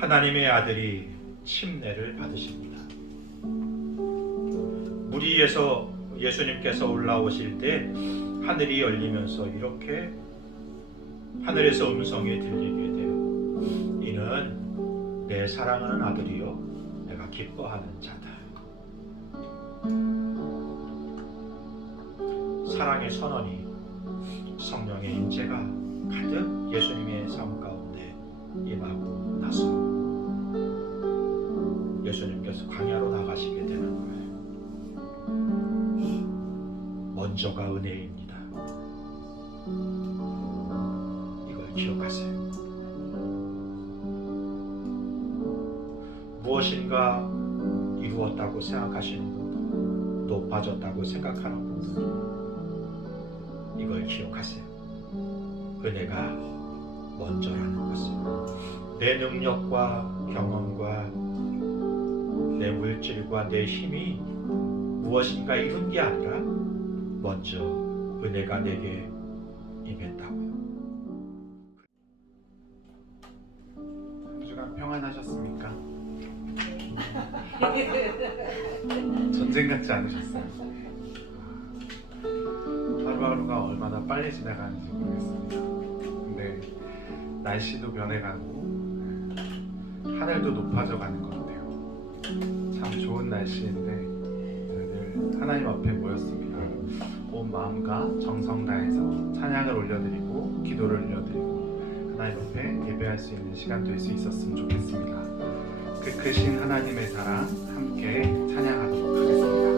하나님의 아들이 침례를 받으십니다. 물 위에서 예수님께서 올라오실 때 하늘이 열리면서 이렇게 하늘에서 음성이 들리게 돼요. 이는 내 사랑하는 아들이요 내가 기뻐하는 자다. 사랑의 선언이, 성령의 임재가 가득 예수님의 삶 가운데 임하고 나서 예수님께서 광야로 나가시게 되는 거예요. 먼저가 은혜입니다. 이걸 기억하세요. 무엇인가 이루었다고 생각하시는 분들, 높아졌다고 생각하는 분들, 이걸 기억하세요. 은혜가 먼저라는 것을. 내 능력과 경험과 내 물질과 내 힘이 무엇인가 이룬 게 아니라 먼저 은혜가 내게 임했다고요. 한 주간 평안하셨습니까? 전쟁 같지 않으셨어요? 하루하루가 얼마나 빨리 지나가는지 모르겠습니다. 근데 날씨도 변해가고 하늘도 높아져 가는 것 같아요. 참 좋은 날씨인데 늘 하나님 앞에 모였습니다. 온 마음과 정성 다해서 찬양을 올려드리고 기도를 올려드리고 하나님 앞에 예배할 수 있는 시간 될 수 있었으면 좋겠습니다. 그 크신 하나님의 사랑 함께 찬양하도록 하겠습니다.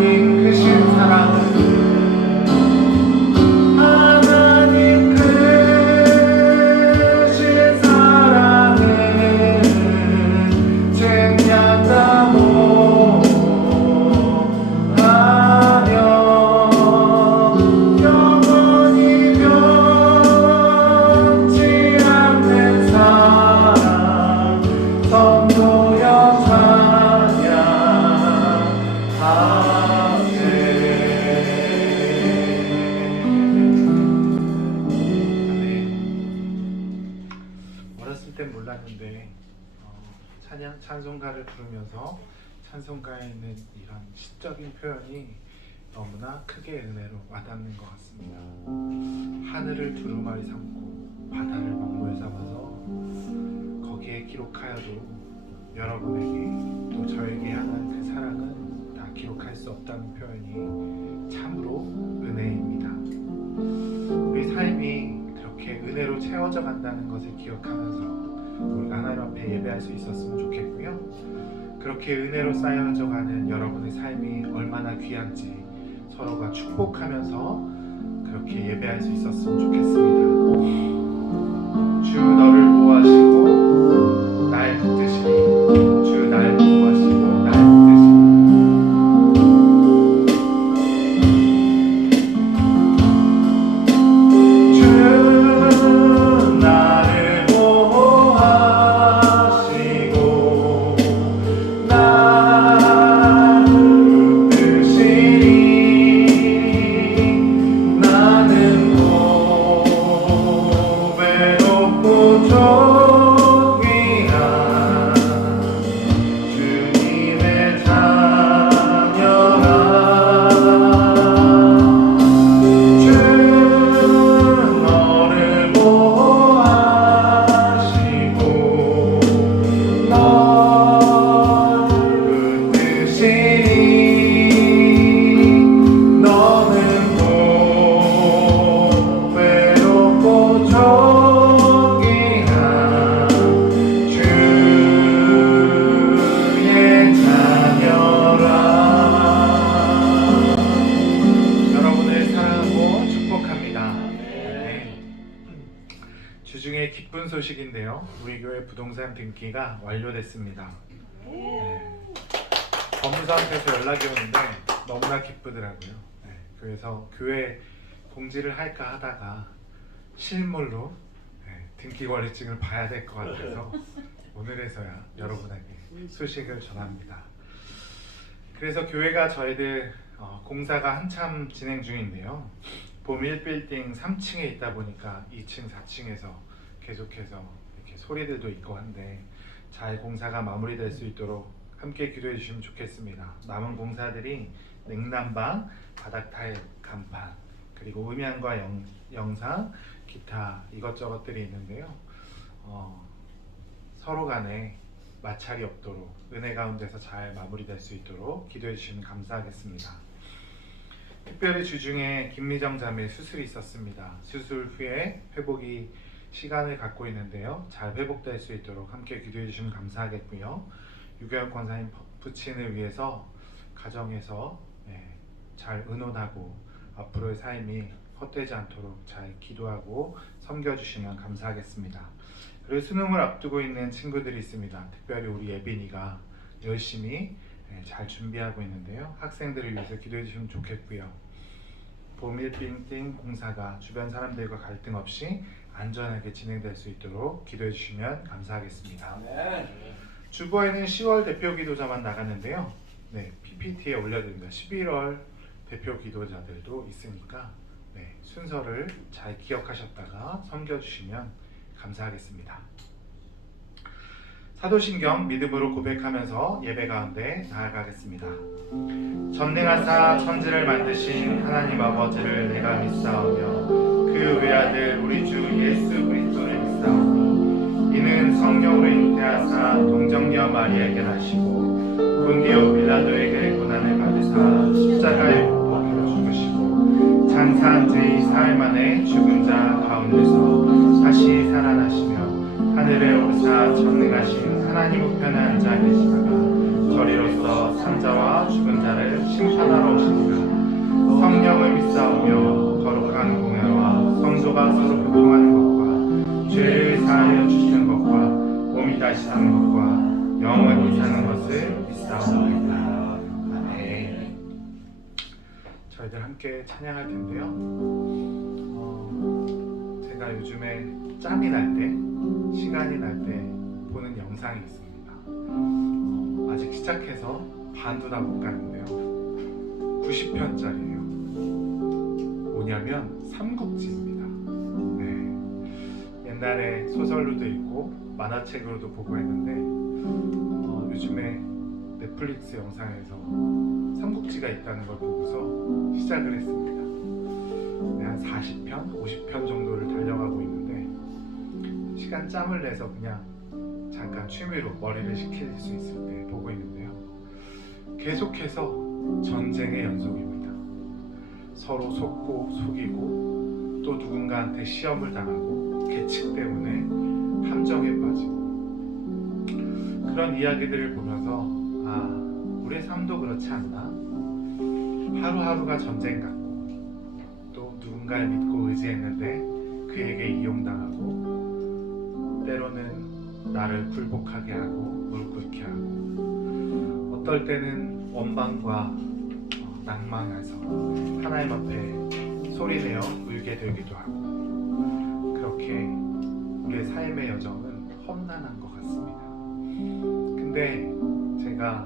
하나님 크신 사랑은 하나님 이전엔 몰랐는데 찬송가를 부르면서 찬송가에 있는 이런 시적인 표현이 너무나 크게 은혜로 와닿는 것 같습니다. 하늘을 두루마리 삼고 바다를 먹물 삼아서 거기에 기록하여도 여러분에게 또 저에게 향한 그 사랑은 다 기록할 수 없다는 표현이 참으로 은혜입니다. 우리 삶이 그렇게 은혜로 채워져 간다는 것을 기억하면서 우리가 하나님 앞에 예배할 수 있었으면 좋겠고요. 그렇게 은혜로 쌓여져 가는 여러분의 삶이 얼마나 귀한지 서로가 축복하면서 그렇게 예배할 수 있었으면 좋겠습니다. 주 너를 보호하시고 날 붙드시니 주 날 보호하시고 날 붙드시니 주 나를 보호하시고 날 붙드시니 나는 고배롭고 존귀한 주님의 자녀라. 주 너를 보호하시고 널 붙드시니 너는 고배롭고 존귀한 주의 자녀라. 여러분을 사랑하고 축복합니다. 네. 주중에 기쁜 소식인데요. 우리 교회 부동산 등기가 완료됐습니다. 네. 법무사한테서 연락이 오는데 너무나 기쁘더라고요. 네. 그래서 교회 공지를 할까 하다가 실물로 등기권리증을 봐야 될 것 같아서 오늘에서야 여러분에게 소식을 전합니다. 그래서 교회가 저희들 공사가 한참 진행 중인데요. 봄 1빌딩 3층에 있다 보니까 2층, 4층에서 계속해서 이렇게 소리들도 있고 한데 잘 공사가 마무리될 수 있도록 함께 기도해 주시면 좋겠습니다. 남은 공사들이 냉난방, 바닥 타일, 간판, 그리고 음향과 영상, 기타 이것저것들이 있는데요. 서로 간에 마찰이 없도록 은혜 가운데서 잘 마무리될 수 있도록 기도해 주시면 감사하겠습니다. 특별히 주중에 김미정 자매 수술이 있었습니다. 수술 후에 회복이 시간을 갖고 있는데요. 잘 회복될 수 있도록 함께 기도해 주시면 감사하겠고요. 유경 권사님 부친을 위해서 가정에서 잘 의논하고 앞으로의 삶이 헛되지 않도록 잘 기도하고 섬겨주시면 감사하겠습니다. 그리고 수능을 앞두고 있는 친구들이 있습니다. 특별히 우리 예빈이가 열심히 잘 준비하고 있는데요. 학생들을 위해서 기도해 주시면 좋겠고요. 봄 1빌딩 공사가 주변 사람들과 갈등 없이 안전하게 진행될 수 있도록 기도해 주시면 감사하겠습니다. 주보에는 10월 대표 기도자만 나갔는데요. PPT에 올려드립니다. 11월 대표 기도자들도 있으니까 순서를 잘 기억하셨다가 섬겨주시면 감사하겠습니다. 사도신경 믿음으로 고백하면서 예배 가운데 나아가겠습니다. 전능하사 천지를 만드신 하나님 아버지를 내가 믿사오며 그 외아들 우리 주 예수 그리스도를 믿사오니 이는 성령으로 잉태하사 동정녀 마리아에게 나시고 본디오 빌라도에게 고난을 받으사 십자가에 못 박혀 죽으시고 장사한 지 4일 만에 죽은 자 가운데서 다시 살아나시며 하늘에 오르사 전능하신 하나님 우편에 앉아 계시다가 저리로서 산자와 죽은 자를 심판하러 오시니라. 성령을 믿사오며 거룩한 공회와 성도가 서로 교통하는 것과 죄를 사하여 주시는 것과 몸이 다시 사는 것과 영원히 사는 것을 믿사옵나이다. 아멘. 저희들 함께 찬양할 텐데요. 제가 요즘에 짬이 날 때, 시간이 날 때 보는 영상이 있습니다. 아직 시작해서 반도 다 못 갔는데요. 90편짜리예요. 뭐냐면 삼국지입니다. 옛날에 소설로도 읽고 만화책으로도 보고 했는데 요즘에 넷플릭스 영상에서 삼국지가 있다는 걸 보고서 시작을 했습니다. 네, 한 40편, 50편 정도를 달려가고 있는데 시간 짬을 내서 그냥 잠깐 취미로 머리를 식힐 수 있을 때 보고 있는데요. 계속해서 전쟁의 연속입니다. 서로 속고 속이고 또 누군가한테 시험을 당하고 계측 때문에 함정에 빠지고 그런 이야기들을 보면서 우리의 삶도 그렇지 않나? 하루하루가 전쟁 같고 또 누군가를 믿고 의지했는데 그에게 이용당하고 때로는 나를 굴복하게 하고 물끓게 하고 어떨 때는 원망과 낭망해서 하나님 앞에 소리내어 울게 되기도 하고 그렇게 우리의 삶의 여정은 험난한 것 같습니다. 근데 제가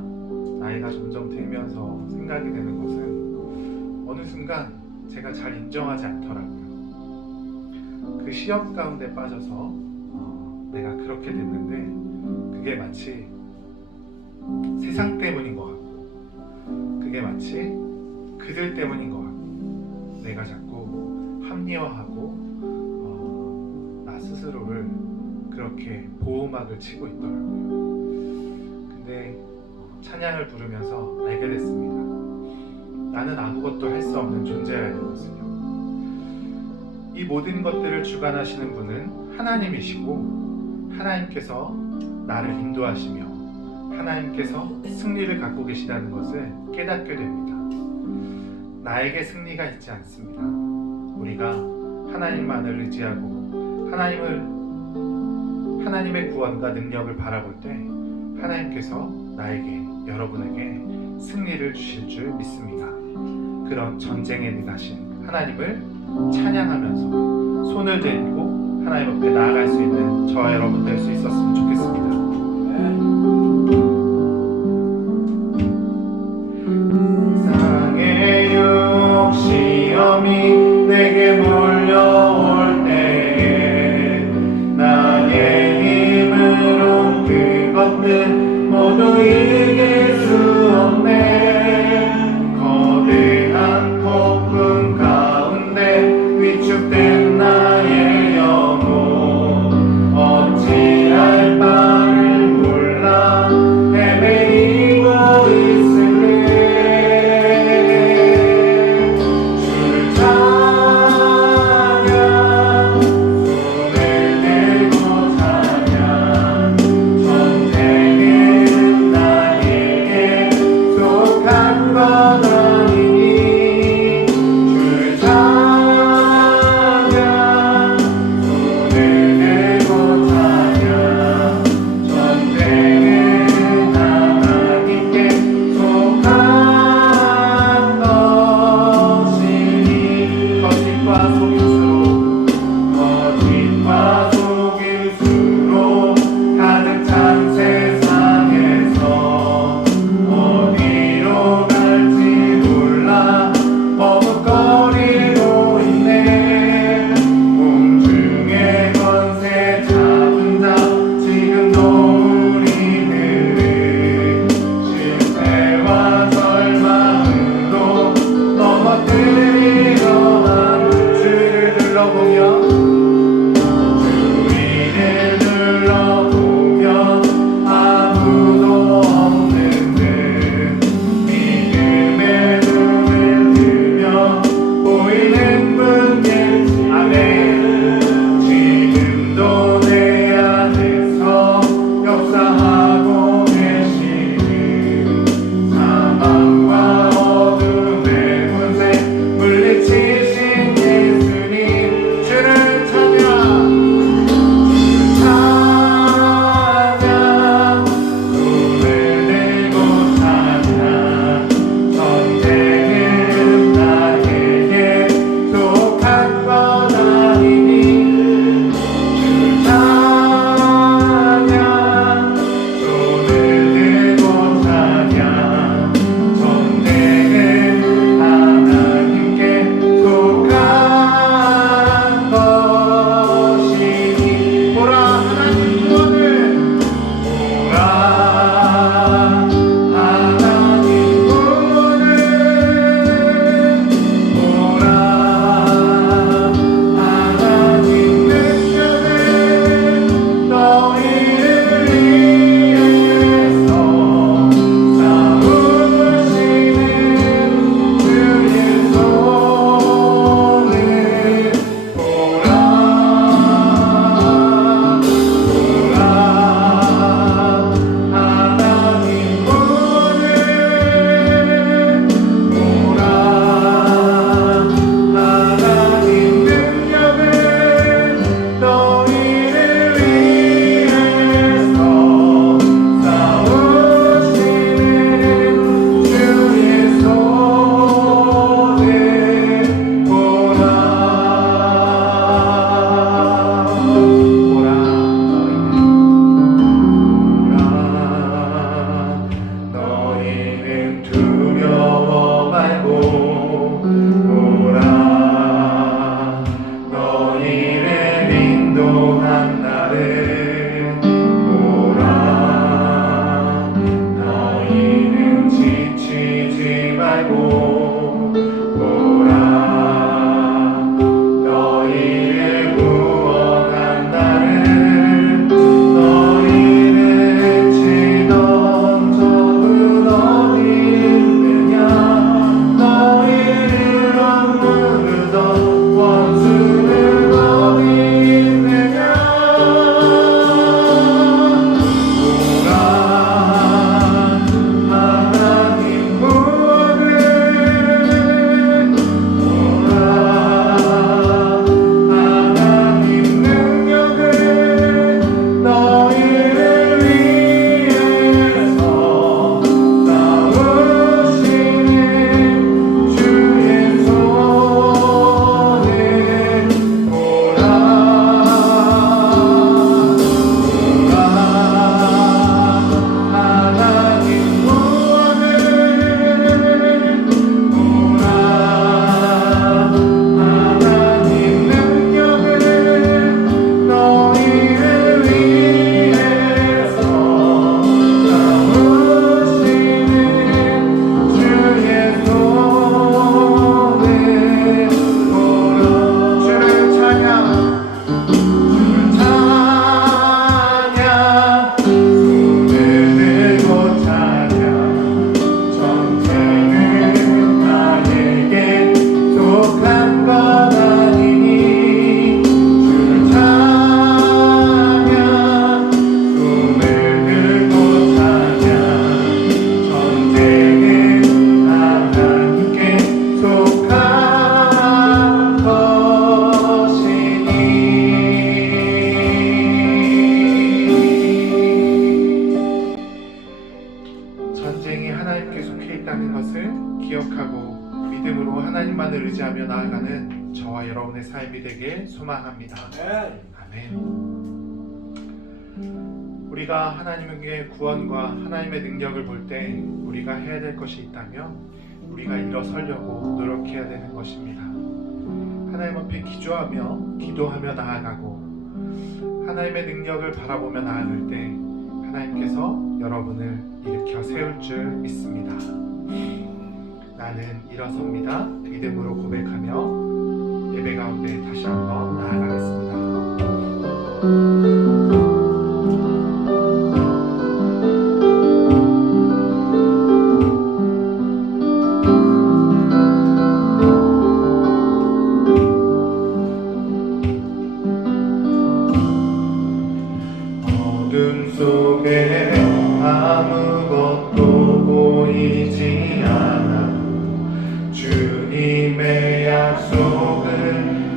나이가 점점 들면서 생각이 되는 것은 어느 순간 제가 잘 인정하지 않더라고요. 그 시험 가운데 빠져서 내가 그렇게 됐는데 그게 마치 세상 때문인 것 같고 그게 마치 그들 때문인 것 같고 내가 자꾸 합리화하고 나 스스로를 그렇게 보호막을 치고 있더라고요. 근데 찬양을 부르면서 알게 됐습니다. 나는 아무것도 할 수 없는 존재라는 것을요. 이 모든 것들을 주관하시는 분은 하나님이시고 하나님께서 나를 인도하시며 하나님께서 승리를 갖고 계시다는 것을 깨닫게 됩니다. 나에게 승리가 있지 않습니다. 우리가 하나님만을 의지하고 하나님의 구원과 능력을 바라볼 때 하나님께서 나에게 여러분에게 승리를 주실 줄 믿습니다. 그런 전쟁에 능하신 하나님을 찬양하면서 손을 들고 하나님 앞에 나아갈 수 있는 저와 여러분 될 수 있었으면 좋겠습니다. 세상의 욕심이 내게 몰려올 때에 나의 힘으로 그것들 모두 이길 수 없네. 거대한 폭풍 가운데 위축된 나의 영혼 어찌할 바를 몰라 헤매이고 있을래. 주를 찬양 손을 들고 찬양 전쟁은 나의 삶이 되길 소망합니다. 아멘. 우리가 하나님의 구원과 하나님의 능력을 볼 때 우리가 해야 될 것이 있다면 우리가 일어서려고 노력해야 되는 것입니다. 하나님 앞에 기도하며 나아가고 하나님의 능력을 바라보며 나아갈 때 하나님께서 여러분을 일으켜 세울 줄 믿습니다. 나는 일어섭니다. 믿음으로 고백하며 예배 가운데 다시 한번 나아가겠습니다. 어둠 속에 아무것도 보이지 않아 주님의 약속을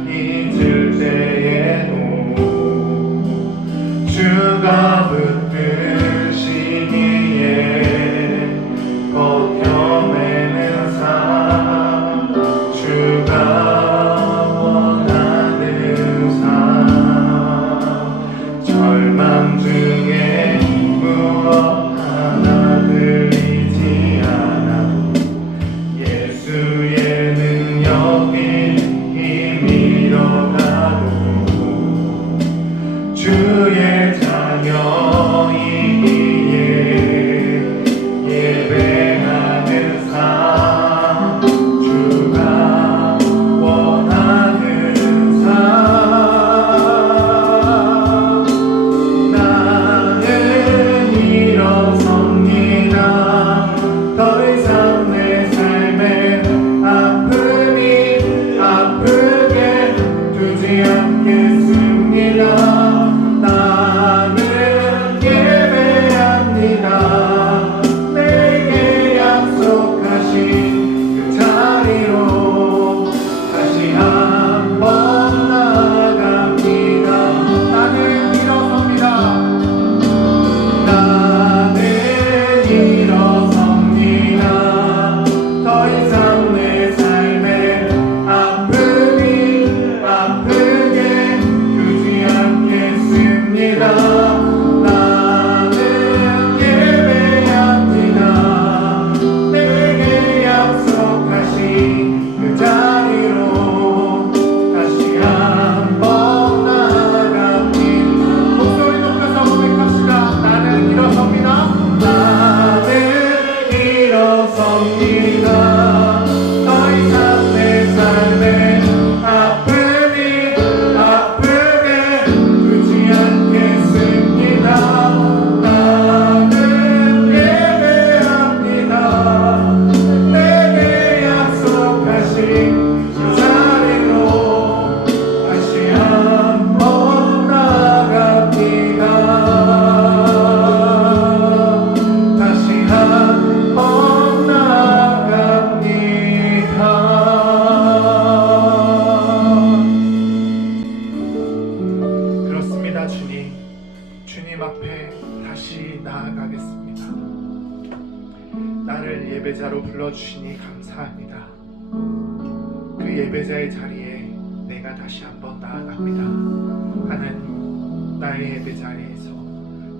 잊을 때에도 주가 붙드시기에 버텨내는 삶 주가 원하는 삶 절망 중에 무엇 하나 들리지 않아도 예수의 능력이 힘이어가도 주의 자녀이기에 예배하는 삶 주가 원하는 삶 나는 일어섭니다. 더 이상 내 삶에 아픔이 아프게 두지 않겠습니다. 나는 예배합니다. 내게 약속하신 그 자리로 다시 한번 나아갑니다. 나는 일어섭니다. 나는 일어섭니다. 더 이상 내 삶에 아픔이 아프게 두지 않겠습니다. 나는 예배합니다. 내게 약속하신 그 자리로 다시 한번 나아갑니다. 목소리 높여서 고백합시다. 나는 일어섭니다. 나는 일어섭니다. 더 이상 내 삶에 아픔이 아프게 두지 않겠습니다. 나는 예배합니다. 내게 약속하신 그 자리로 다시 한번 나아갑니다. 다시 한번 나아갑니다. 그렇습니다. 주님 앞에 다시 나아가겠습니다. 나를 예배자로 불러주시니 감사합니다. 그 예배자의 자리에 내가 다시 한번 나아갑니다. 하나님, 나의 예배 자리에서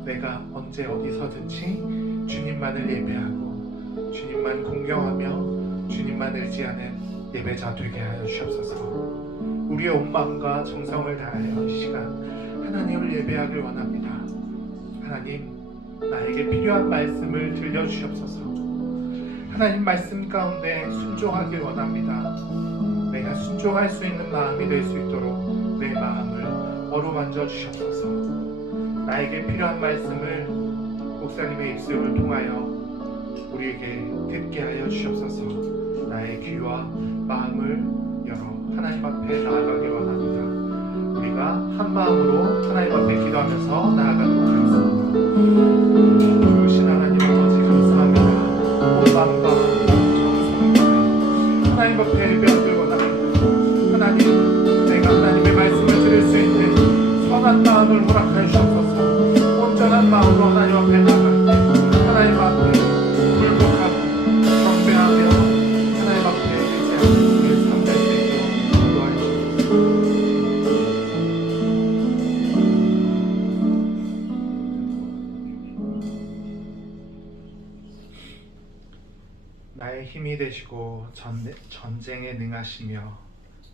내가 언제 어디서든지 주님만을 예배하고 주님만 공경하며 주님만 의지하는 예배자 되게 하여 주옵소서. 우리의 온 마음과 정성을 다하여 이 시간 하나님을 예배하길 원합니다. 하나님, 나에게 필요한 말씀을 들려주옵소서. 하나님 말씀 가운데 순종하길 원합니다. 내가 순종할 수 있는 마음이 될 수 있도록 내 마음을 어루만져 주옵소서. 나에게 필요한 말씀을 목사님의 입술을 통하여 우리에게 듣게 하여 주옵소서. 나의 귀와 마음을 열어 하나님 앞에 나아가길 원합니다. 우리가 한 마음으로 하나님 앞에 기도하면서 나아가도록 하겠습니다. 주신 하나님 아버지 감사합니다. 온 마음과 정성을 하나님 앞에 예배하길 원합니다. 하나님, 내가 하나님의 말씀을 들을 수 있는 선한 마음을 허락하여 주옵소서. 온전한 마음으로 하나님 앞에 나아갈 때 하나님 앞에 굴복하고 경배하며 하나님 앞에 의지하는 우리의 삶 될 수 있도록 도와주옵소서. 힘이 되시고 전쟁에 능하시며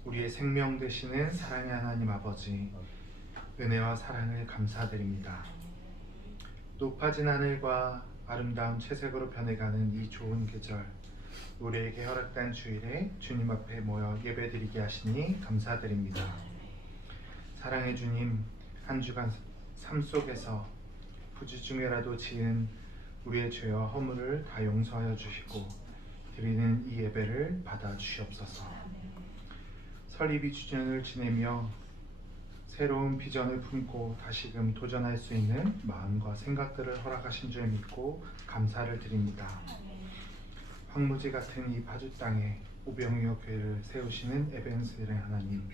우리의 생명 되시는 사랑의 하나님 아버지, 은혜와 사랑을 감사드립니다. 높아진 하늘과 아름다운 채색으로 변해가는 이 좋은 계절, 우리에게 허락된 주일에 주님 앞에 모여 예배드리게 하시니 감사드립니다. 사랑의 주님, 한 주간 삶 속에서 부주 중에라도 지은 우리의 죄와 허물을 다 용서하여 주시고 드리는 이 예배를 받아 주시옵소서. 설 2주년을 지내며 새로운 비전을 품고 다시금 도전할 수 있는 마음과 생각들을 허락하신 줄 믿고 감사를 드립니다. 황무지 같은 이 파주 땅에 오병이어 교회를 세우시는 에벤스의 하나님,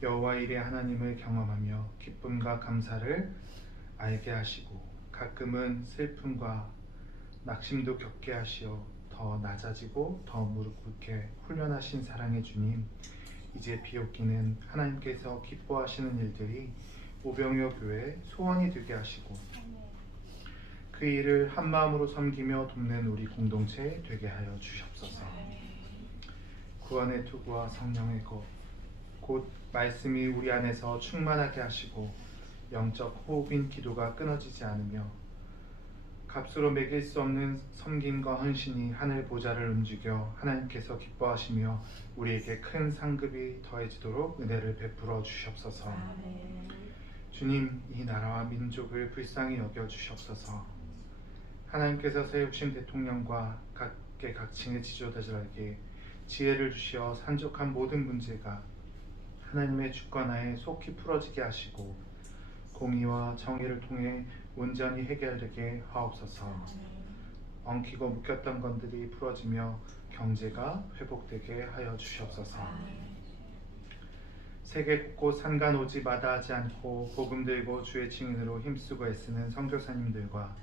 여호와 일의 하나님을 경험하며 기쁨과 감사를 알게 하시고 가끔은 슬픔과 낙심도 겪게 하시어 더 낮아지고 더 무릎 꿇게 훈련하신 사랑의 주님, 이제 비옵기는 하나님께서 기뻐하시는 일들이 오병이어 교회의 소원이 되게 하시고 그 일을 한마음으로 섬기며 돕는 우리 공동체 되게 하여 주시옵소서. 구원의 투구와 성령의 곧 말씀이 우리 안에서 충만하게 하시고 영적 호흡인 기도가 끊어지지 않으며 값으로 매길 수 없는 섬김과 헌신이 하늘 보좌를 움직여 하나님께서 기뻐하시며 우리에게 큰 상급이 더해지도록 은혜를 베풀어 주시옵소서. 주님, 이 나라와 민족을 불쌍히 여겨 주시옵소서. 하나님께서 세우신 대통령과 각계각층의 지도자들에게 지혜를 주시어 산적한 모든 문제가 하나님의 주권하에 속히 풀어지게 하시고 공의와 정의를 통해 온전히 해결되게 하옵소서. 엉키고 묶였던 것들이 풀어지며 경제가 회복되게 하여 주시옵소서. 세계 곳곳 상관오지 마다하지 않고 복음 들고 주의 증인으로 힘쓰고 애쓰는 선교사님들과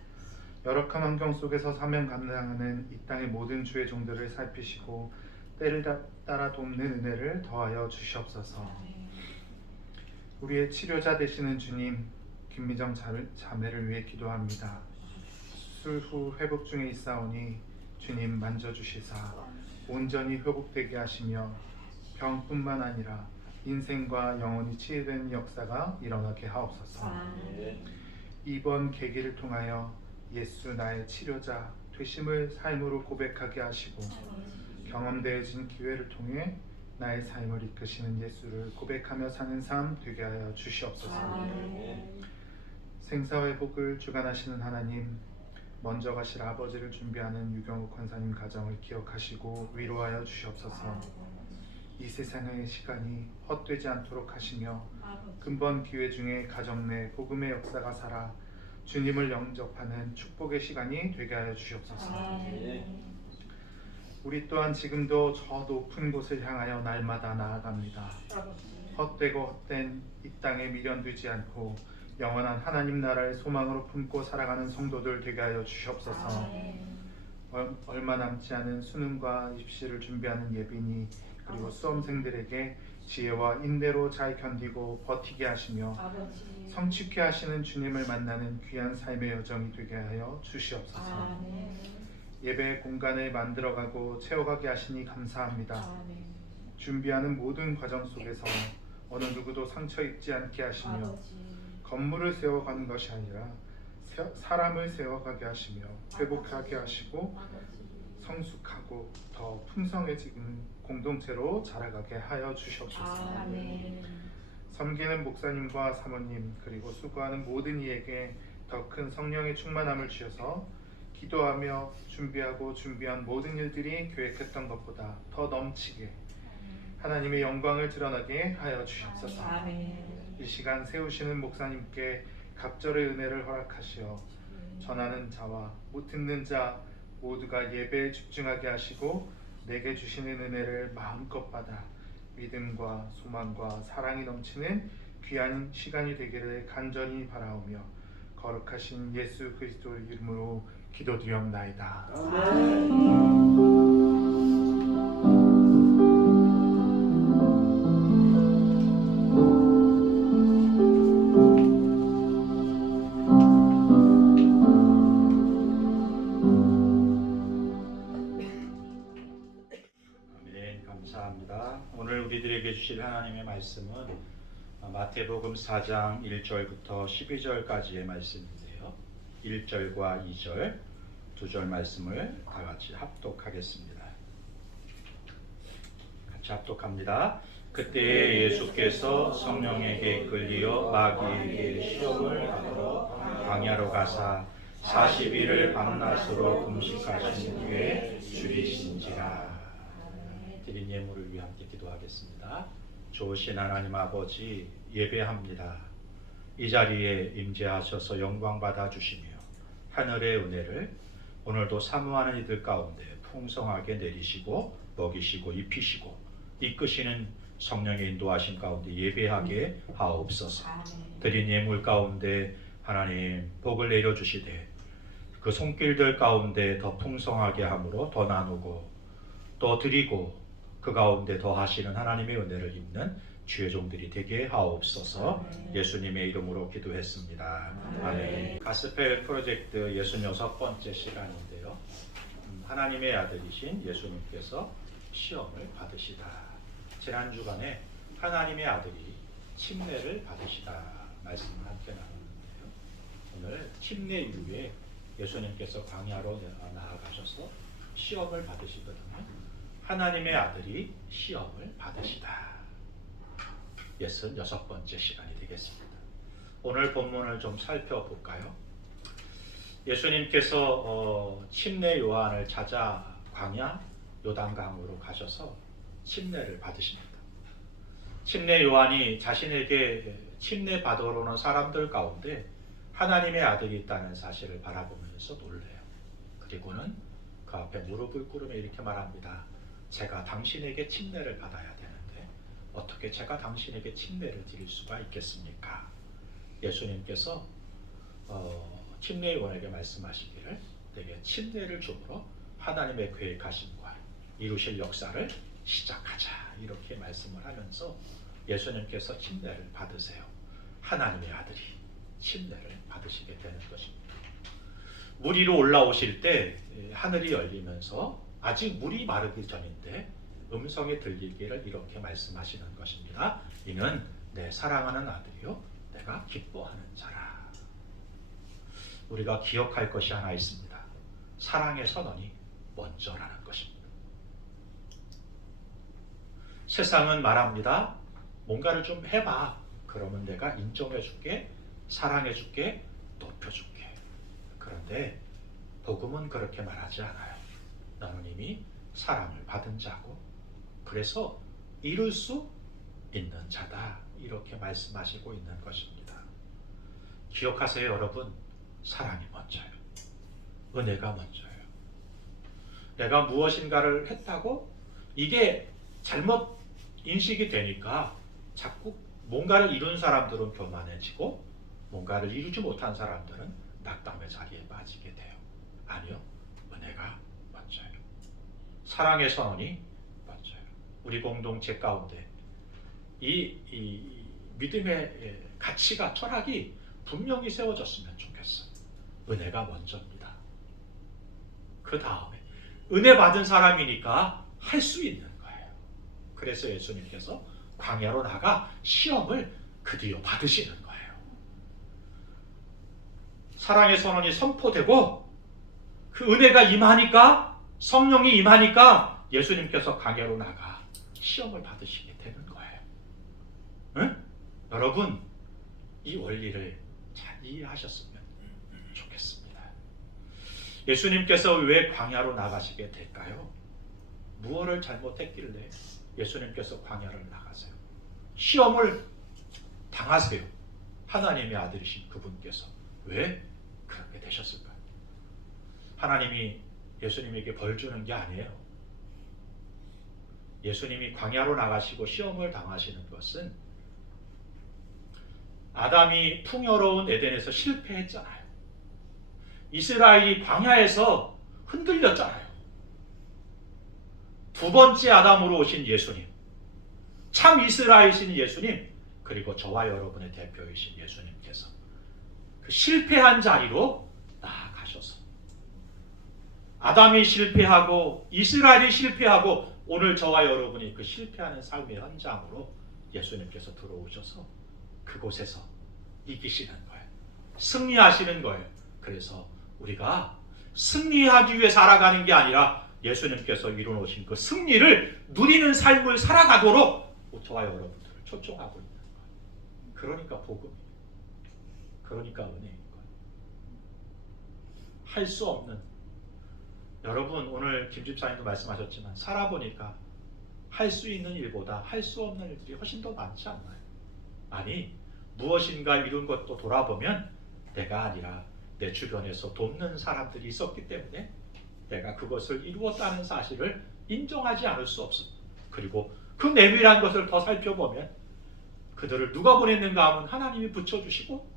열악한 환경 속에서 사명 감당하는 이 땅의 모든 주의 종들을 살피시고 때를 따라 돕는 은혜를 더하여 주시옵소서. 우리의 치료자 되시는 주님, 김미정 자매를 위해 기도합니다. 수술 후 회복 중에 있사오니 주님 만져주시사 온전히 회복되게 하시며 병뿐만 아니라 인생과 영혼이 치유되는 역사가 일어나게 하옵소서. 이번 계기를 통하여 예수 나의 치료자 되심을 삶으로 고백하게 하시고 경험되어진 기회를 통해 나의 삶을 이끄시는 예수를 고백하며 사는 삶 되게 하여 주시옵소서. 생사회복을 주관하시는 하나님, 먼저 가실 아버지를 준비하는 유경욱 권사님 가정을 기억하시고 위로하여 주시옵소서. 이 세상의 시간이 헛되지 않도록 하시며 근본 기회 중에 가정 내 복음의 역사가 살아 주님을 영접하는 축복의 시간이 되게 하여 주시옵소서. 우리 또한 지금도 저 높은 곳을 향하여 날마다 나아갑니다. 헛되고 헛된 이 땅에 미련되지 않고 영원한 하나님 나라의 소망으로 품고 살아가는 성도들 되게 하여 주시옵소서. 얼마 남지 않은 수능과 입시를 준비하는 예빈이 그리고 수험생들에게 지혜와 인내로 잘 견디고 버티게 하시며 성취케 하시는 주님을 만나는 귀한 삶의 여정이 되게 하여 주시옵소서. 예배의 공간을 만들어가고 채워가게 하시니 감사합니다. 준비하는 모든 과정 속에서 어느 누구도 상처 입지 않게 하시며 건물을 세워가는 것이 아니라 사람을 세워가게 하시며 회복하게 하시고 성숙하고 더 풍성해지는 공동체로 자라가게 하여 주시옵소서. 섬기는 목사님과 사모님 그리고 수고하는 모든 이에게 더 큰 성령의 충만함을 주셔서 기도하며 준비한 모든 일들이 계획했던 것보다 더 넘치게 하나님의 영광을 드러나게 하여 주시옵소서. 이 시간 세우시는 목사님께 갑절의 은혜를 허락하시어 전하는 자와 못 듣는 자 모두가 예배에 집중하게 하시고 내게 주시는 은혜를 마음껏 받아 믿음과 소망과 사랑이 넘치는 귀한 시간이 되기를 간절히 바라오며 거룩하신 예수 그리스도의 이름으로 기도드리옵나이다. 주실 하나님의 말씀은 마태복음 4장 1절부터 12절까지의 말씀인데요. 1절과 2절 두 절 말씀을 다 같이 합독하겠습니다. 같이 합독합니다. 그때 예수께서 성령에게 이끌리어 마귀에게 시험을 받으러 광야로 가사 40일을 밤낮으로 금식하신 후에 줄이신지라. 드린 예물을 위해 함께 기도하겠습니다. 좋으신 하나님 아버지, 예배합니다. 이 자리에 임재하셔서 영광 받아 주시며 하늘의 은혜를 오늘도 사모하는 이들 가운데 풍성하게 내리시고 먹이시고 입히시고 이끄시는 성령의 인도하심 가운데 예배하게 하옵소서. 드린 예물 가운데 하나님 복을 내려주시되 그 손길들 가운데 더 풍성하게 함으로 더 나누고 또 드리고 그 가운데 더 하시는 하나님의 은혜를 입는 주의 종들이 되게 하옵소서. 예수님의 이름으로 기도했습니다. 아멘. 가스펠 프로젝트 66번째 시간인데요. 하나님의 아들이신 예수님께서 시험을 받으시다. 지난 주간에 하나님의 아들이 침례를 받으시다 말씀을 함께 나눴는데요. 오늘 침례 이후에 예수님께서 광야로 나아가셔서 시험을 받으시거든요. 하나님의 아들이 시험을 받으시다. 66번째 시간이 되겠습니다. 오늘 본문을 좀 살펴볼까요? 예수님께서 침례 요한을 찾아 광야 요단강으로 가셔서 침례를 받으십니다. 침례 요한이 자신에게 침례 받으러 오는 사람들 가운데 하나님의 아들이 있다는 사실을 바라보면서 놀래요. 그리고는 그 앞에 무릎을 꿇으며 이렇게 말합니다. 제가 당신에게 침례를 받아야 되는데 어떻게 제가 당신에게 침례를 드릴 수가 있겠습니까? 예수님께서 침례 요한에게 말씀하시기를 내게 침례를 줌으로 하나님의 계획하심과 이루실 역사를 시작하자 이렇게 말씀을 하면서 예수님께서 침례를 받으세요. 하나님의 아들이 침례를 받으시게 되는 것입니다. 물 위로 올라오실 때 하늘이 열리면서 아직 물이 마르기 전인데 음성이 들리기를 이렇게 말씀하시는 것입니다. 이는 내 사랑하는 아들이요 내가 기뻐하는 자라. 우리가 기억할 것이 하나 있습니다. 사랑의 선언이 먼저라는 것입니다. 세상은 말합니다. 뭔가를 좀 해봐. 그러면 내가 인정해줄게, 사랑해줄게, 높여줄게. 그런데 복음은 그렇게 말하지 않아요. 너는 이미 사랑을 받은 자고 그래서 이룰 수 있는 자다. 이렇게 말씀하시고 있는 것입니다. 기억하세요 여러분. 사랑이 먼저예요. 은혜가 먼저예요. 내가 무엇인가를 했다고 이게 잘못 인식이 되니까 자꾸 뭔가를 이룬 사람들은 교만해지고 뭔가를 이루지 못한 사람들은 낙담의 자리에 빠지게 돼요. 아니요. 은혜가 먼저예요. 사랑의 선언이 먼저예요. 우리 공동체 가운데 이 믿음의 가치가 철학이 분명히 세워졌으면 좋겠어요. 은혜가 먼저입니다. 그 다음에 은혜 받은 사람이니까 할 수 있는 거예요. 그래서 예수님께서 광야로 나가 시험을 드디어 받으시는 거예요. 사랑의 선언이 선포되고 그 은혜가 임하니까 성령이 임하니까 예수님께서 광야로 나가 시험을 받으시게 되는 거예요. 응? 여러분 이 원리를 잘 이해하셨으면 좋겠습니다. 예수님께서 왜 광야로 나가시게 될까요? 무엇을 잘못했길래 예수님께서 광야를 나가세요? 시험을 당하세요. 하나님의 아들이신 그분께서 왜 그렇게 되셨을까요? 하나님이 예수님에게 벌 주는 게 아니에요. 예수님이 광야로 나가시고 시험을 당하시는 것은 아담이 풍요로운 에덴에서 실패했잖아요. 이스라엘이 광야에서 흔들렸잖아요. 두 번째 아담으로 오신 예수님, 참 이스라엘이신 예수님, 그리고 저와 여러분의 대표이신 예수님께서 그 실패한 자리로 나아가셔서 아담이 실패하고 이스라엘이 실패하고 오늘 저와 여러분이 그 실패하는 삶의 현장으로 예수님께서 들어오셔서 그곳에서 이기시는 거예요. 승리하시는 거예요. 그래서 우리가 승리하기 위해 살아가는 게 아니라 예수님께서 이루어놓으신 그 승리를 누리는 삶을 살아가도록 저와 여러분들을 초청하고 있는 거예요. 그러니까 복음이에요. 그러니까 은혜인 거예요. 할 수 없는, 여러분 오늘 김 집사님도 말씀하셨지만 살아보니까 할 수 있는 일보다 할 수 없는 일들이 훨씬 더 많지 않나요? 아니, 무엇인가 이룬 것도 돌아보면 내가 아니라 내 주변에서 돕는 사람들이 있었기 때문에 내가 그것을 이루었다는 사실을 인정하지 않을 수 없습니다. 그리고 그 내밀한 것을 더 살펴보면 그들을 누가 보냈는가 하면 하나님이 붙여주시고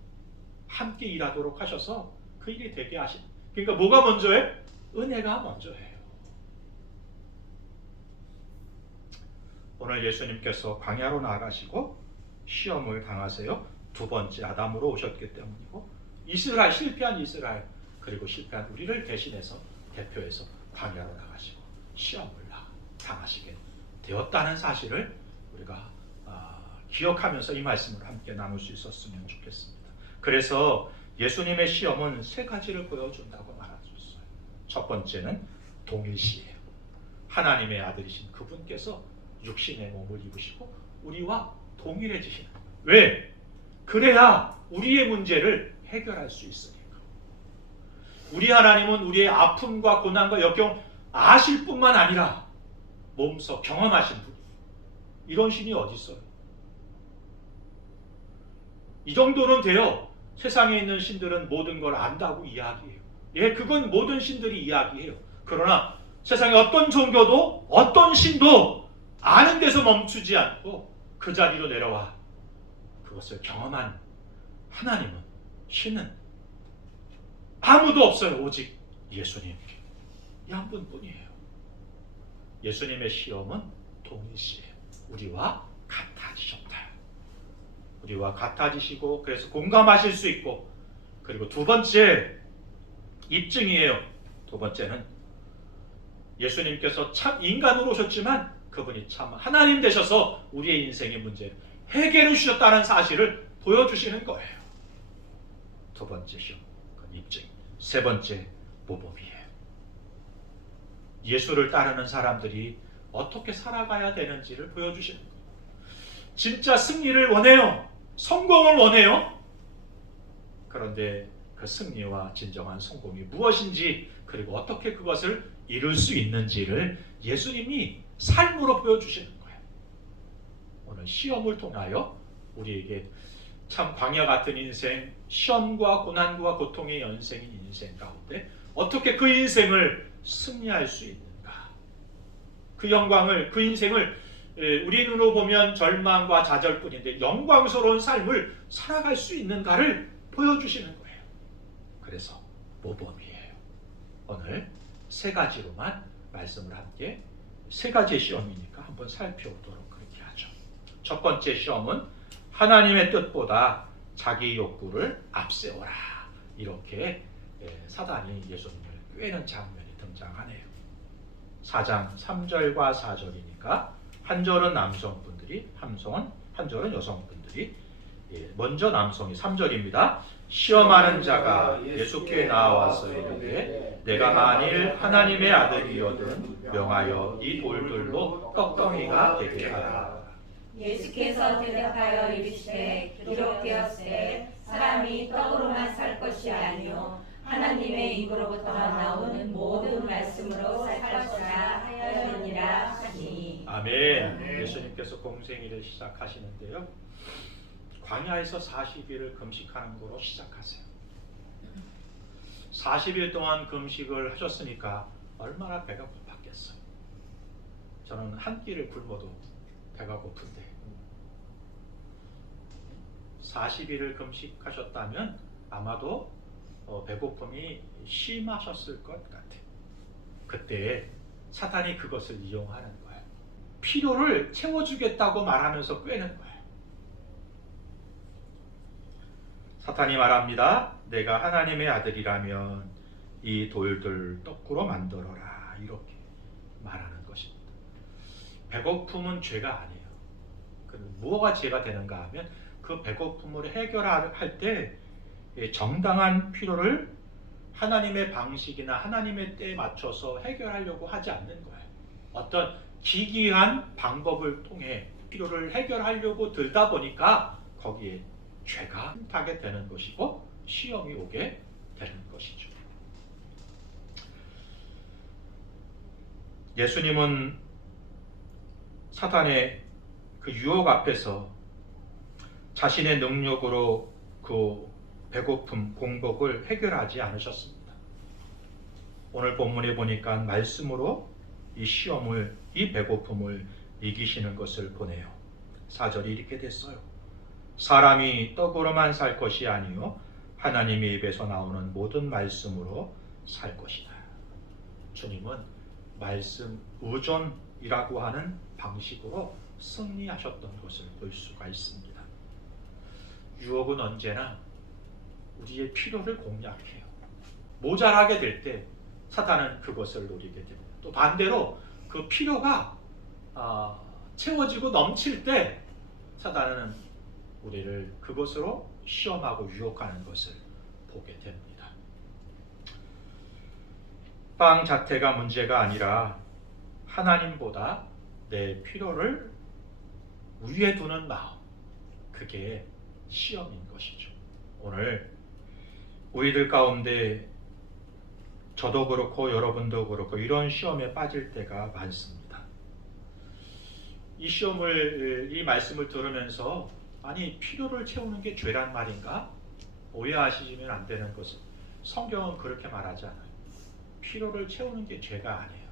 함께 일하도록 하셔서 그 일이 되게 하신. 그러니까 뭐가 먼저예요? 은혜가 먼저예요. 오늘 예수님께서 광야로 나가시고 시험을 당하세요. 두 번째 아담으로 오셨기 때문이고, 이스라엘, 실패한 이스라엘, 그리고 실패한 우리를 대신해서 대표해서 광야로 나가시고 시험을 당하시게 되었다는 사실을 우리가 기억하면서 이 말씀을 함께 나눌 수 있었으면 좋겠습니다. 그래서 예수님의 시험은 세 가지를 보여준다고 말해줬어요. 첫 번째는 동일시예요. 하나님의 아들이신 그분께서 육신의 몸을 입으시고 우리와 동일해지시는 거예요. 왜? 그래야 우리의 문제를 해결할 수 있으니까. 우리 하나님은 우리의 아픔과 고난과 역경 아실 뿐만 아니라 몸소 경험하신 분이에요. 이런 신이 어디 있어요? 이 정도는 돼요. 세상에 있는 신들은 모든 걸 안다고 이야기해요. 예, 그건 모든 신들이 이야기해요. 그러나 세상에 어떤 종교도 어떤 신도 아는 데서 멈추지 않고 그 자리로 내려와 그것을 경험한 하나님은, 신은 아무도 없어요. 오직 예수님 이 한 분뿐이에요. 예수님의 시험은 동일시예요. 우리와 같아지셨다. 우리와 같아지시고 그래서 공감하실 수 있고, 그리고 두 번째 입증이에요. 두 번째는 예수님께서 참 인간으로 오셨지만 그분이 참 하나님 되셔서 우리의 인생의 문제를 해결해 주셨다는 사실을 보여주시는 거예요. 두 번째 시험, 입증. 세 번째 모범이에요. 예수를 따르는 사람들이 어떻게 살아가야 되는지를 보여주시는 거예요. 진짜 승리를 원해요. 성공을 원해요. 그런데 그 승리와 진정한 성공이 무엇인지, 그리고 어떻게 그것을 이룰 수 있는지를 예수님이 삶으로 보여주시는 거예요. 오늘 시험을 통하여 우리에게 참 광야 같은 인생, 시험과 고난과 고통의 연생인 인생 가운데 어떻게 그 인생을 승리할 수 있는가, 그 영광을, 그 인생을 우리 눈으로 보면 절망과 좌절뿐인데 영광스러운 삶을 살아갈 수 있는가를 보여주시는 거예요. 그래서 모범이에요. 오늘 세 가지로만 말씀을 함께, 세 가지의 시험이니까 한번 살펴보도록 그렇게 하죠. 첫 번째 시험은 하나님의 뜻보다 자기 욕구를 앞세워라. 이렇게 사단이 예수님을 꿰는 장면이 등장하네요. 4장 3절과 4절이니까 한 절은 남성분들이, 한 절은 여성분들이, 먼저 남성이 3절입니다. 시험하는 자가 예수께 나와서 이르되 내가 만일 하나님의 아들이거든 명하여 이 돌들로 떡덩이가 되게 하라. 예수께서 대답하여 이르시되 기록되었으되 사람이 떡으로만 살 것이 아니요 하나님의 입으로부터 나오는 모든 말씀으로 살 것이라 하였느니라 하시니. 아멘. 예수님께서 공생일을 시작하시는데요, 광야에서 40일을 금식하는 거로 시작하세요. 40일 동안 금식을 하셨으니까 얼마나 배가 고팠겠어요. 저는 한 끼를 굶어도 배가 고픈데 40일을 금식하셨다면 아마도 배고픔이 심하셨을 것 같아요. 그때 사탄이 그것을 이용하는 거예요. 필요를 채워주겠다고 말하면서 꿰는 거예요. 사탄이 말합니다. 내가 하나님의 아들이라면 이 돌들 떡으로 만들어라. 이렇게 말하는 것입니다. 배고픔은 죄가 아니에요. 무엇가 죄가 되는가 하면 그 배고픔을 해결할 때 정당한 필요를 하나님의 방식이나 하나님의 때에 맞춰서 해결하려고 하지 않는 거예요. 어떤 기이한 방법을 통해 필요를 해결하려고 들다 보니까 거기에 죄가 타게 되는 것이고 시험이 오게 되는 것이죠. 예수님은 사탄의 그 유혹 앞에서 자신의 능력으로 그 배고픔, 공복을 해결하지 않으셨습니다. 오늘 본문에 보니까 말씀으로 이 시험을, 이 배고픔을 이기시는 것을 보네요. 4절이 이렇게 됐어요. 사람이 떡으로만 살 것이 아니요 하나님의 입에서 나오는 모든 말씀으로 살 것이다. 주님은 말씀 의존이라고 하는 방식으로 승리하셨던 것을 볼 수가 있습니다. 유혹은 언제나 우리의 필요를 공략해요. 모자라게 될 때 사탄은 그것을 노리게 됩니다. 또 반대로 그 필요가 채워지고 넘칠 때 사탄은 우리를 그것으로 시험하고 유혹하는 것을 보게 됩니다. 빵 자체가 문제가 아니라 하나님보다 내 필요를 위에 두는 마음, 그게 시험인 것이죠. 오늘 우리들 가운데 저도 그렇고 여러분도 그렇고 이런 시험에 빠질 때가 많습니다. 이 시험을, 이 말씀을 들으면서 아니 필요를 채우는 게 죄란 말인가? 오해하시면 안 되는 것은 성경은 그렇게 말하지 않아요. 필요를 채우는 게 죄가 아니에요.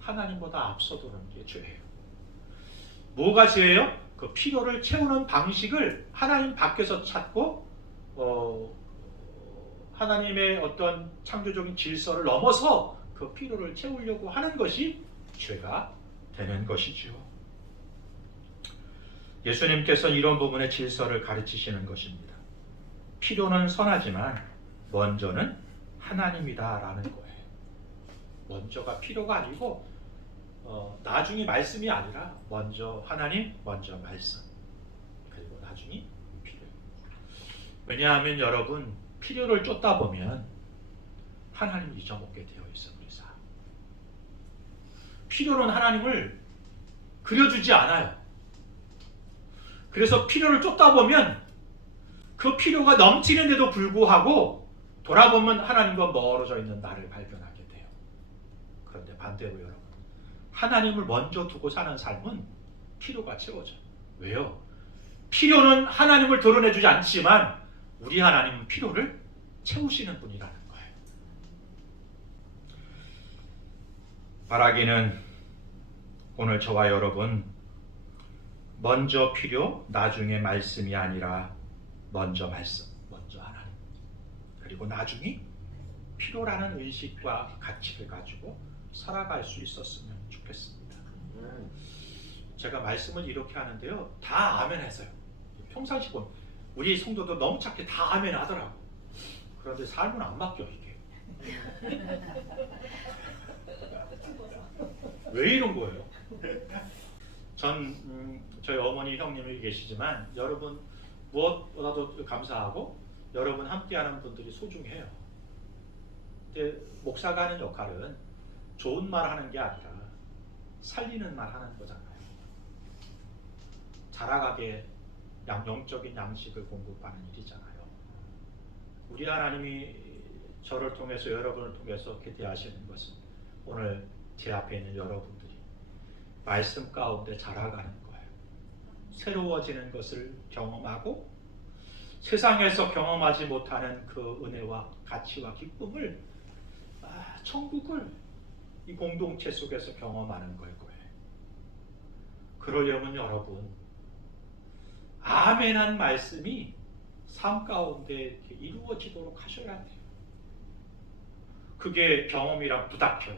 하나님보다 앞서도는 게 죄예요. 뭐가 죄예요? 그 필요를 채우는 방식을 하나님 밖에서 찾고 하나님의 어떤 창조적인 질서를 넘어서 그 필요를 채우려고 하는 것이 죄가 되는 것이죠. 예수님께서 이런 부분의 질서를 가르치시는 것입니다. 필요는 선하지만 먼저는 하나님이다라는 거예요. 먼저가 필요가 아니고 나중에 말씀이 아니라 먼저 하나님, 먼저 말씀, 그리고 나중에 필요. 왜냐하면 여러분 필요를 쫓다 보면 하나님을 잊어먹게 되어 있어요. 우리 삶. 필요는 하나님을 그려주지 않아요. 그래서 필요를 쫓다 보면 그 필요가 넘치는데도 불구하고 돌아보면 하나님과 멀어져 있는 나를 발견하게 돼요. 그런데 반대로 여러분, 하나님을 먼저 두고 사는 삶은 필요가 채워져요. 왜요? 필요는 하나님을 드러내주지 않지만 우리 하나님은 필요를 채우시는 분이라는 거예요. 바라기는 오늘 저와 여러분 먼저 필요, 나중에 말씀이 아니라 먼저 말씀, 먼저 하나님, 그리고 나중에 필요라는 의식과 가치를 가지고 살아갈 수 있었으면 좋겠습니다. 제가 말씀을 이렇게 하는데요, 다 아멘 했어요. 평상시 보면 우리 성도도 너무 착해, 다 아멘 하더라고. 그런데 삶은 안 바뀌어 이게. 왜 이런 거예요? 저희 어머니 형님이 계시지만 여러분 무엇보다도 감사하고 여러분 함께하는 분들이 소중해요. 근데 목사가 하는 역할은 좋은 말 하는 게 아니라 살리는 말 하는 거잖아요. 자라가게 영적인 양식을 공급하는 일이잖아요. 우리 하나님이 저를 통해서 여러분을 통해서 이렇게 대하시는 것은 오늘 제 앞에 있는 여러분들이 말씀 가운데 자라가는 거예요. 새로워지는 것을 경험하고 세상에서 경험하지 못하는 그 은혜와 가치와 기쁨을 천국을 이 공동체 속에서 경험하는 걸 거예요. 그러려면 여러분 아멘한 말씀이 삶 가운데 이렇게 이루어지도록 하셔야 돼요. 그게 경험이랑 부닥쳐요.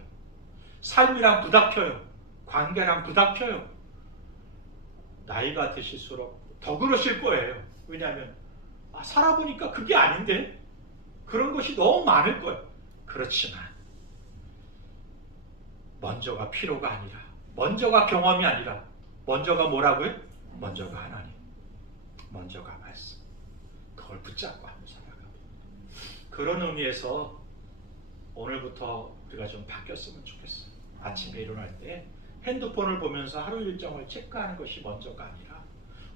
삶이랑 부닥쳐요. 관계랑 부닥쳐요. 나이가 드실수록 더 그러실 거예요. 왜냐하면 살아보니까 그게 아닌데 그런 것이 너무 많을 거예요. 그렇지만 먼저가 필요가 아니라 먼저가 경험이 아니라 먼저가 뭐라고요? 먼저가 하나님, 먼저가 말씀. 그걸 붙잡고 한번 살아가고, 그런 의미에서 오늘부터 우리가 좀 바뀌었으면 좋겠어요. 아침에 일어날 때 핸드폰을 보면서 하루 일정을 체크하는 것이 먼저가 아니라,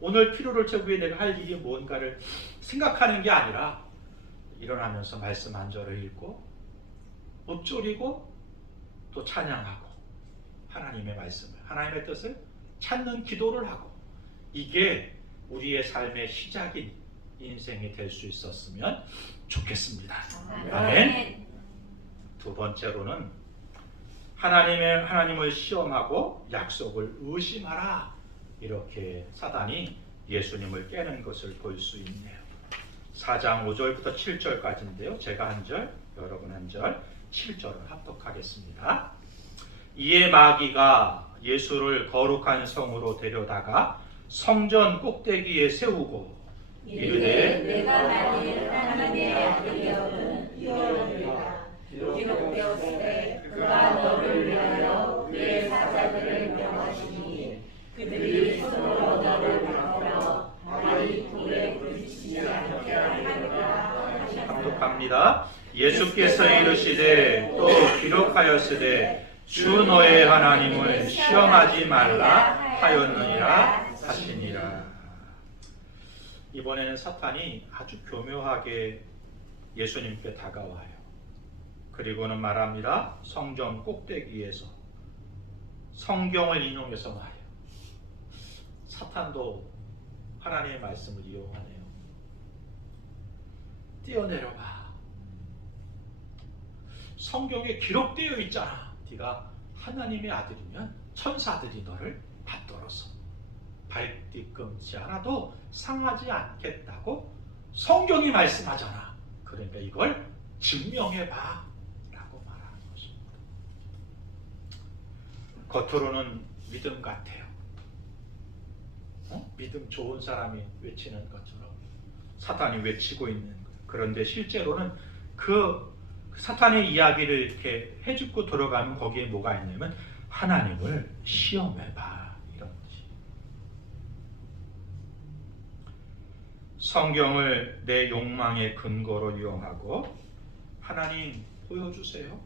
오늘 필요를 채우기 위해 내가 할 일이 뭔가를 생각하는 게 아니라, 일어나면서 말씀 한 절을 읽고 옷 졸이고 또 찬양하고 하나님의 말씀을, 하나님의 뜻을 찾는 기도를 하고, 이게 우리의 삶의 시작인 인생이 될 수 있었으면 좋겠습니다. 아멘. 두 번째로는 하나님을 시험하고 약속을 의심하라, 이렇게 사단이 예수님을 깨는 것을 볼 수 있네요. 4장 5절부터 7절까지인데요. 제가 한 절, 여러분 한 절, 7절을 합독하겠습니다. 이에 마귀가 예수를 거룩한 성으로 데려다가 성전 꼭대기에 세우고 이르되 내가 만일 하나님의 아들이여는 뛰어오리라. 기록되었으되 그가 너를 위하여 그의 사자들을 명하시니 그들이 손으로 너를 다스려 발이 돌에 부딪히지 않게 하리라. 합독합니다. 예수께서 이르시되 또 기록하였으되 주 너의 하나님을 시험하지 말라 하였느니라 하시니라. 이번에는 사탄이 아주 교묘하게 예수님께 다가와요. 그리고는 말합니다. 성전 꼭대기에서 성경을 인용해서 말해요. 사탄도 하나님의 말씀을 이용하네요. 뛰어내려봐. 성경에 기록되어 있잖아. 네가 하나님의 아들이면 천사들이 너를 받들어서 발뒤꿈치 하나도 상하지 않겠다고 성경이 말씀하잖아. 그러니까 이걸 증명해봐 라고 말하는 것입니다. 겉으로는 믿음 같아요. 믿음 좋은 사람이 외치는 것처럼 사탄이 외치고 있는 거예요. 그런데 실제로는 그 사탄의 이야기를 이렇게 해주고 들어가면 거기에 뭐가 있냐면 하나님을 시험해봐, 이런 뜻이에요. 성경을 내 욕망의 근거로 이용하고 하나님 보여주세요,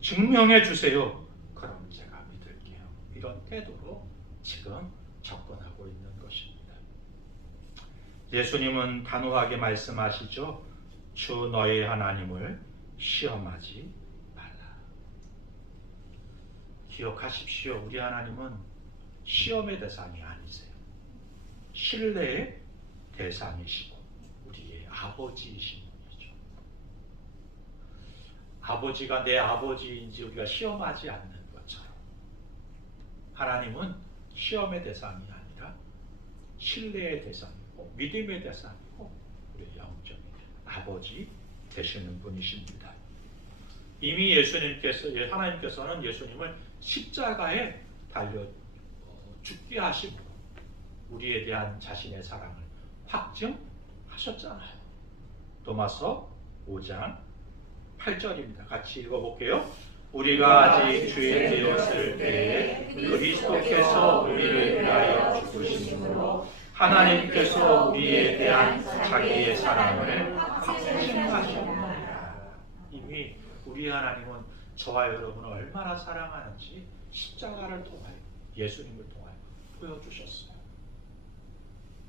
증명해 주세요, 그럼 제가 믿을게요, 이런 태도로 지금 접근하고 있는 것입니다. 예수님은 단호하게 말씀하시죠. 주 너의 하나님을 시험하지 말라. 기억하십시오. 우리 하나님은 시험의 대상이 아니세요. 신뢰의 대상이시고 우리의 아버지이신 분이죠. 아버지가 내 아버지인지 우리가 시험하지 않는 것처럼 하나님은 시험의 대상이 아니라 신뢰의 대상이고 믿음의 대상이고 우리의 영적인 아버지 되시는 분이십니다. 이미 하나님께서는 예수님을 십자가에 달려 죽게 하시고 우리에 대한 자신의 사랑을 확증하셨잖아요. 도마서 5장 8절입니다. 같이 읽어볼게요. 우리가 아직 주의 되었을 때에 그리스도께서 우리를 위하여 죽으심으로 하나님께서 우리에 대한 자기의 사랑을 확증하셨느니라. 이미 우리 하나님은 저와 여러분을 얼마나 사랑하는지 십자가를 통하여 예수님을 통하여 보여주셨어요.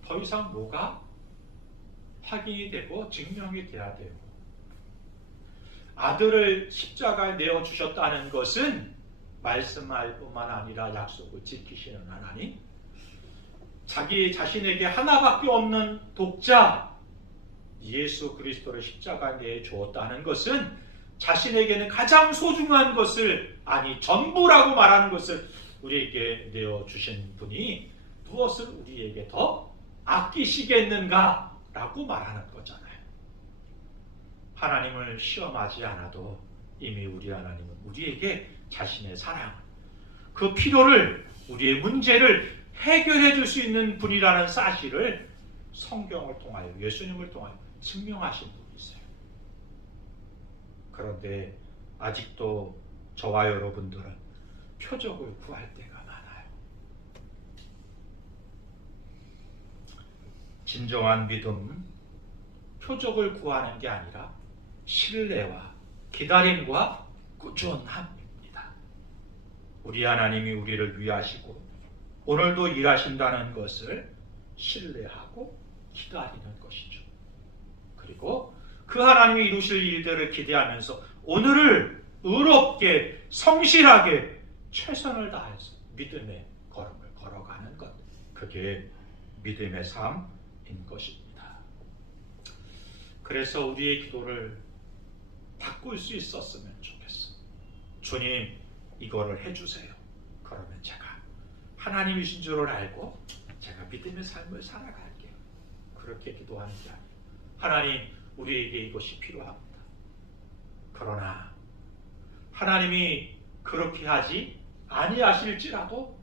더 이상 뭐가 확인이 되고 증명이 돼야 되고, 아들을 십자가에 내어주셨다는 것은 말씀할 뿐만 아니라 약속을 지키시는 하나님, 자기 자신에게 하나밖에 없는 독자 예수 그리스도를 십자가에 내주었다는 것은 자신에게는 가장 소중한 것을, 아니 전부라고 말하는 것을 우리에게 내어주신 분이 무엇을 우리에게 더 아끼시겠는가 라고 말하는 거잖아요. 하나님을 시험하지 않아도 이미 우리 하나님은 우리에게 자신의 사랑, 그 필요를, 우리의 문제를 해결해 줄 수 있는 분이라는 사실을 성경을 통하여, 예수님을 통하여 증명하신 분이세요. 그런데 아직도 저와 여러분들은 표적을 구할 때가 많아요. 진정한 믿음, 표적을 구하는 게 아니라 신뢰와 기다림과 꾸준함입니다. 우리 하나님이 우리를 위하시고 오늘도 일하신다는 것을 신뢰하고 기다리는 것이죠. 그리고 그 하나님이 이루실 일들을 기대하면서 오늘을 의롭게 성실하게 최선을 다해서 믿음의 걸음을 걸어가는 것, 그게 믿음의 삶인 것입니다. 그래서 우리의 기도를 바꿀 수 있었으면 좋겠어. 주님, 이거를 해주세요. 그러면 제가 하나님이신 줄을 알고 제가 믿음의 삶을 살아갈게요. 그렇게 기도하는 게 아니에요. 하나님, 우리에게 이것이 필요합니다. 그러나 하나님이 그렇게 하지 아니하실지라도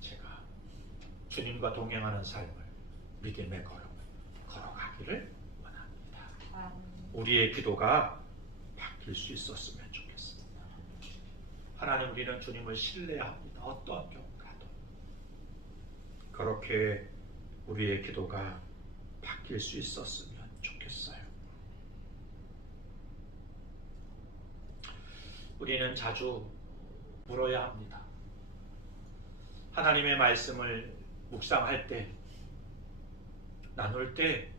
제가 주님과 동행하는 삶을, 믿음의 걸음을 걸어가기를 원합니다. 우리의 기도가 바뀔 수 있었으면 좋겠습니다. 하나님, 우리는 주님을 신뢰합니다. 어떠한 경우라도. 그렇게 우리의 기도가 바뀔 수 있었으면 좋겠어요. 우리는 자주 물어야 합니다. 하나님의 말씀을 묵상할 때, 나눌 때,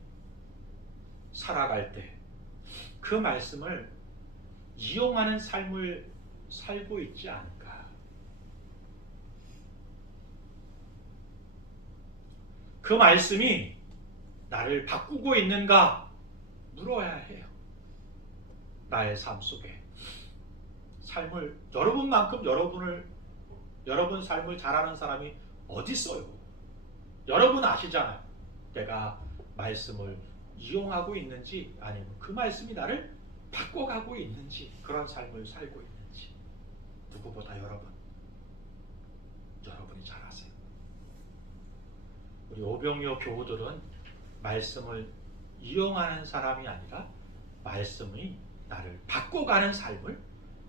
살아갈 때 그 말씀을 이용하는 삶을 살고 있지 않을까? 그 말씀이 나를 바꾸고 있는가 물어야 해요. 나의 삶 속에 삶을, 여러분만큼 여러분 삶을 잘하는 사람이 어디 있어요? 여러분 아시잖아요. 내가 말씀을 이용하고 있는지, 아니면 그 말씀이 나를 바꿔가고 있는지, 그런 삶을 살고 있는지 누구보다 여러분이 잘 아세요. 우리 오병이어 교우들은 말씀을 이용하는 사람이 아니라 말씀이 나를 바꿔가는 삶을,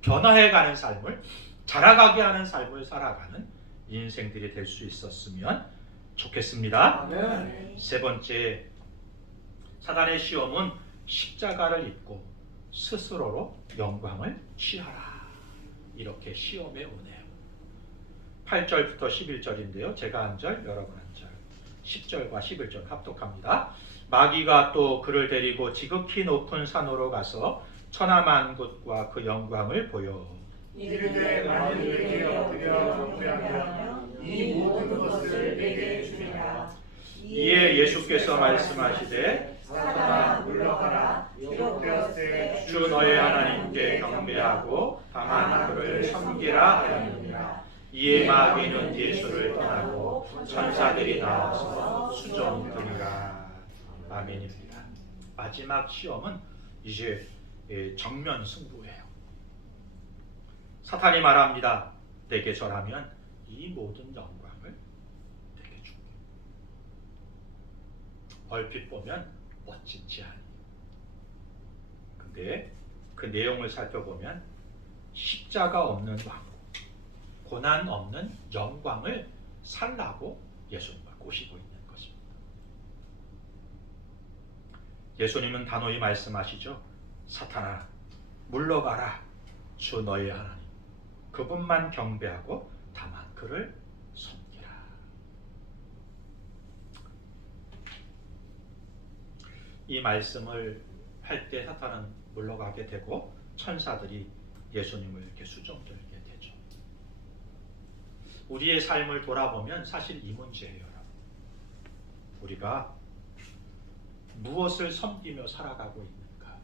변화해가는 삶을, 자라가게 하는 삶을 살아가는 인생들이 될 수 있었으면 좋겠습니다. 아멘. 세 번째, 사단의 시험은 십자가를 입고 스스로로 영광을 취하라, 이렇게 시험에 오네요. 8절부터 11절인데요. 제가 한 절, 여러분 한 절. 10절과 11절 합독합니다. 마귀가 또 그를 데리고 지극히 높은 산으로 가서 천하만국과 그 영광을 보여 이르되 만일 내게 엎드려 경배하면 이 모든 것을 내게 주리라. 이에 예수께서 말씀하시되 사단아 물러가라. 기록되었으되 주 너의 하나님께 경배하고 다만 그를 섬기라 하였느니라. 이에 마귀는 예수를 떠나고 천사들이 나와서 수종들이라. 아멘입니다. 마지막 시험은 이제 정면 승부예요. 사탄이 말합니다. 내게 절하면 이 모든 영광을 내게 줄게. 얼핏 보면 멋진 제안이에요. 근데 그 내용을 살펴보면 십자가 없는 왕국, 고난 없는 영광을 살라고 예수님을 꼬시고 있는 것입니다. 예수님은 단호히 말씀하시죠. 사탄아, 물러가라. 주 너의 하나님, 그분만 경배하고 다만 그를 섬기라. 이 말씀을 할 때 사탄은 물러가게 되고 천사들이 예수님을 이렇게 수종들게 되죠. 우리의 삶을 돌아보면 사실 이 문제예요, 여러분. 우리가 무엇을 섬기며 살아가고 있는가?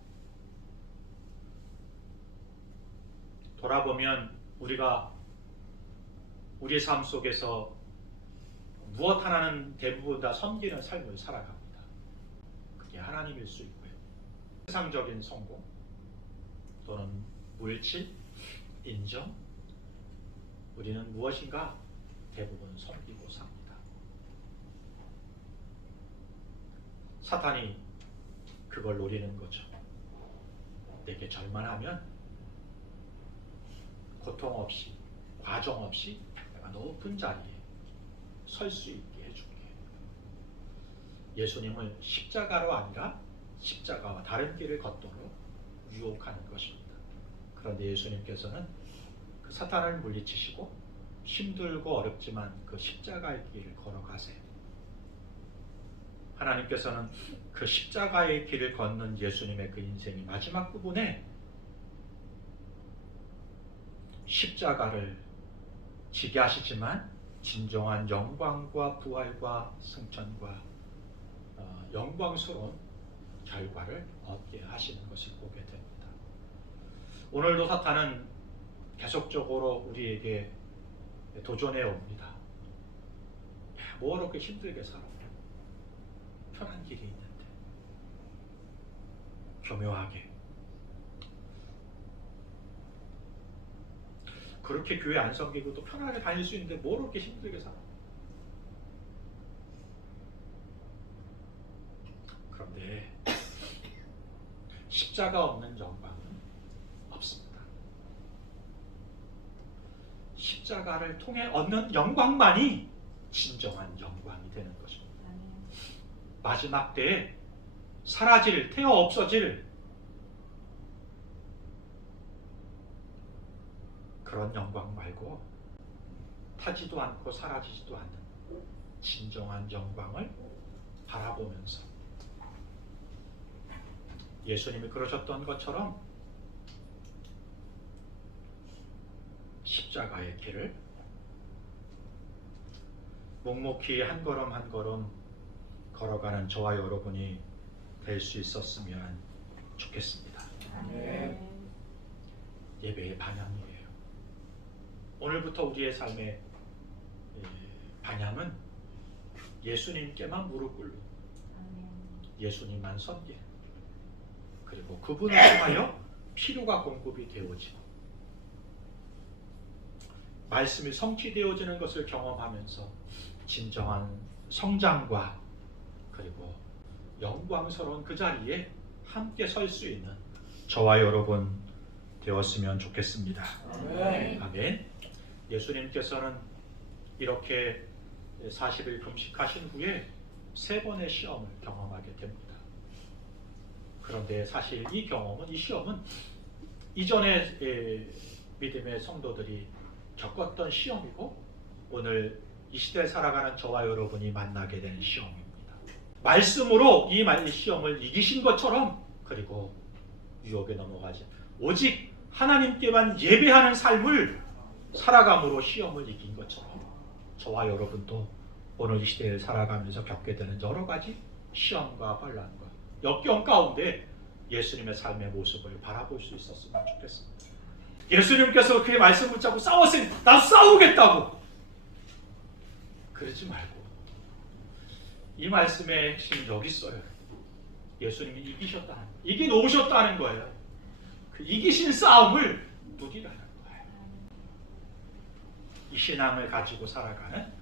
돌아보면 우리가 우리의 삶 속에서 무엇 하나는 대부분 다 섬기는 삶을 살아갑니다. 그게 하나님일 수 있고요. 세상적인 성공 또는 물질, 인정, 우리는 무엇인가 대부분 섬기고 삽니다. 사탄이 그걸 노리는 거죠. 내게 절만 하면 고통 없이 과정 없이 내가 높은 자리에 설 수 있게 해줄게. 예수님을 십자가로 아니라 십자가와 다른 길을 걷도록 유혹하는 것입니다. 그런데 예수님께서는 그 사탄을 물리치시고 힘들고 어렵지만 그 십자가의 길을 걸어가세요. 하나님께서는 그 십자가의 길을 걷는 예수님의 그 인생의 마지막 부분에 십자가를 지게 하시지만 진정한 영광과 부활과 승천과 영광스러운 결과를 얻게 하시는 것을 보게 됩니다. 오늘도 사탄은 계속적으로 우리에게 도전해 옵니다. 야, 뭐 그렇게 힘들게 살아? 편한 길이 있는데. 교묘하게. 그렇게 교회 안 섬기고 또 편하게 다닐 수 있는데 뭐 그렇게 힘들게 살아? 그런데 십자가 없는 영광은 없습니다. 십자가를 통해 얻는 영광만이 진정한 영광이 되는 것입니다. 마지막 때에 사라질, 태어 없어질 그런 영광 말고 타지도 않고 사라지지도 않는 진정한 영광을 바라보면서 예수님이 그러셨던 것처럼 십자가의 길을 묵묵히 한 걸음 한 걸음 걸어가는 저와 여러분이 될 수 있었으면 좋겠습니다. 예배의 방향이에요. 오늘부터 우리의 삶의 방향은 예수님께만 무릎 꿇고 예수님만 섬기는, 그리고 그분을 통하여 필요가 공급이 되어지고 말씀이 성취되어지는 것을 경험하면서 진정한 성장과 그리고 영광스러운 그 자리에 함께 설 수 있는 저와 여러분 되었으면 좋겠습니다. 아멘. 예수님께서는 이렇게 40일 금식하신 후에 3번의 시험을 경험하게 됩니다. 그런데 사실 이 경험은, 이 시험은 이전에 믿음의 성도들이 겪었던 시험이고 오늘 이 시대에 살아가는 저와 여러분이 만나게 되는 시험입니다. 말씀으로 이 시험을 이기신 것처럼, 그리고 유혹에 넘어가지 오직 하나님께만 예배하는 삶을 살아감으로 시험을 이긴 것처럼 저와 여러분도 오늘 이 시대를 살아가면서 겪게 되는 여러 가지 시험과 혼란과 역경 가운데 예수님의 삶의 모습을 바라볼 수 있었으면 좋겠습니다. 예수님께서 그의 말씀 붙잡고 싸웠으니 나 싸우겠다고 그러지 말고 이 말씀의 핵심이 여기 있어요. 예수님이 이기셨다는, 이겨놓으셨다는 거예요. 그 이기신 싸움을 누리라는 거예요. 이 신앙을 가지고 살아가는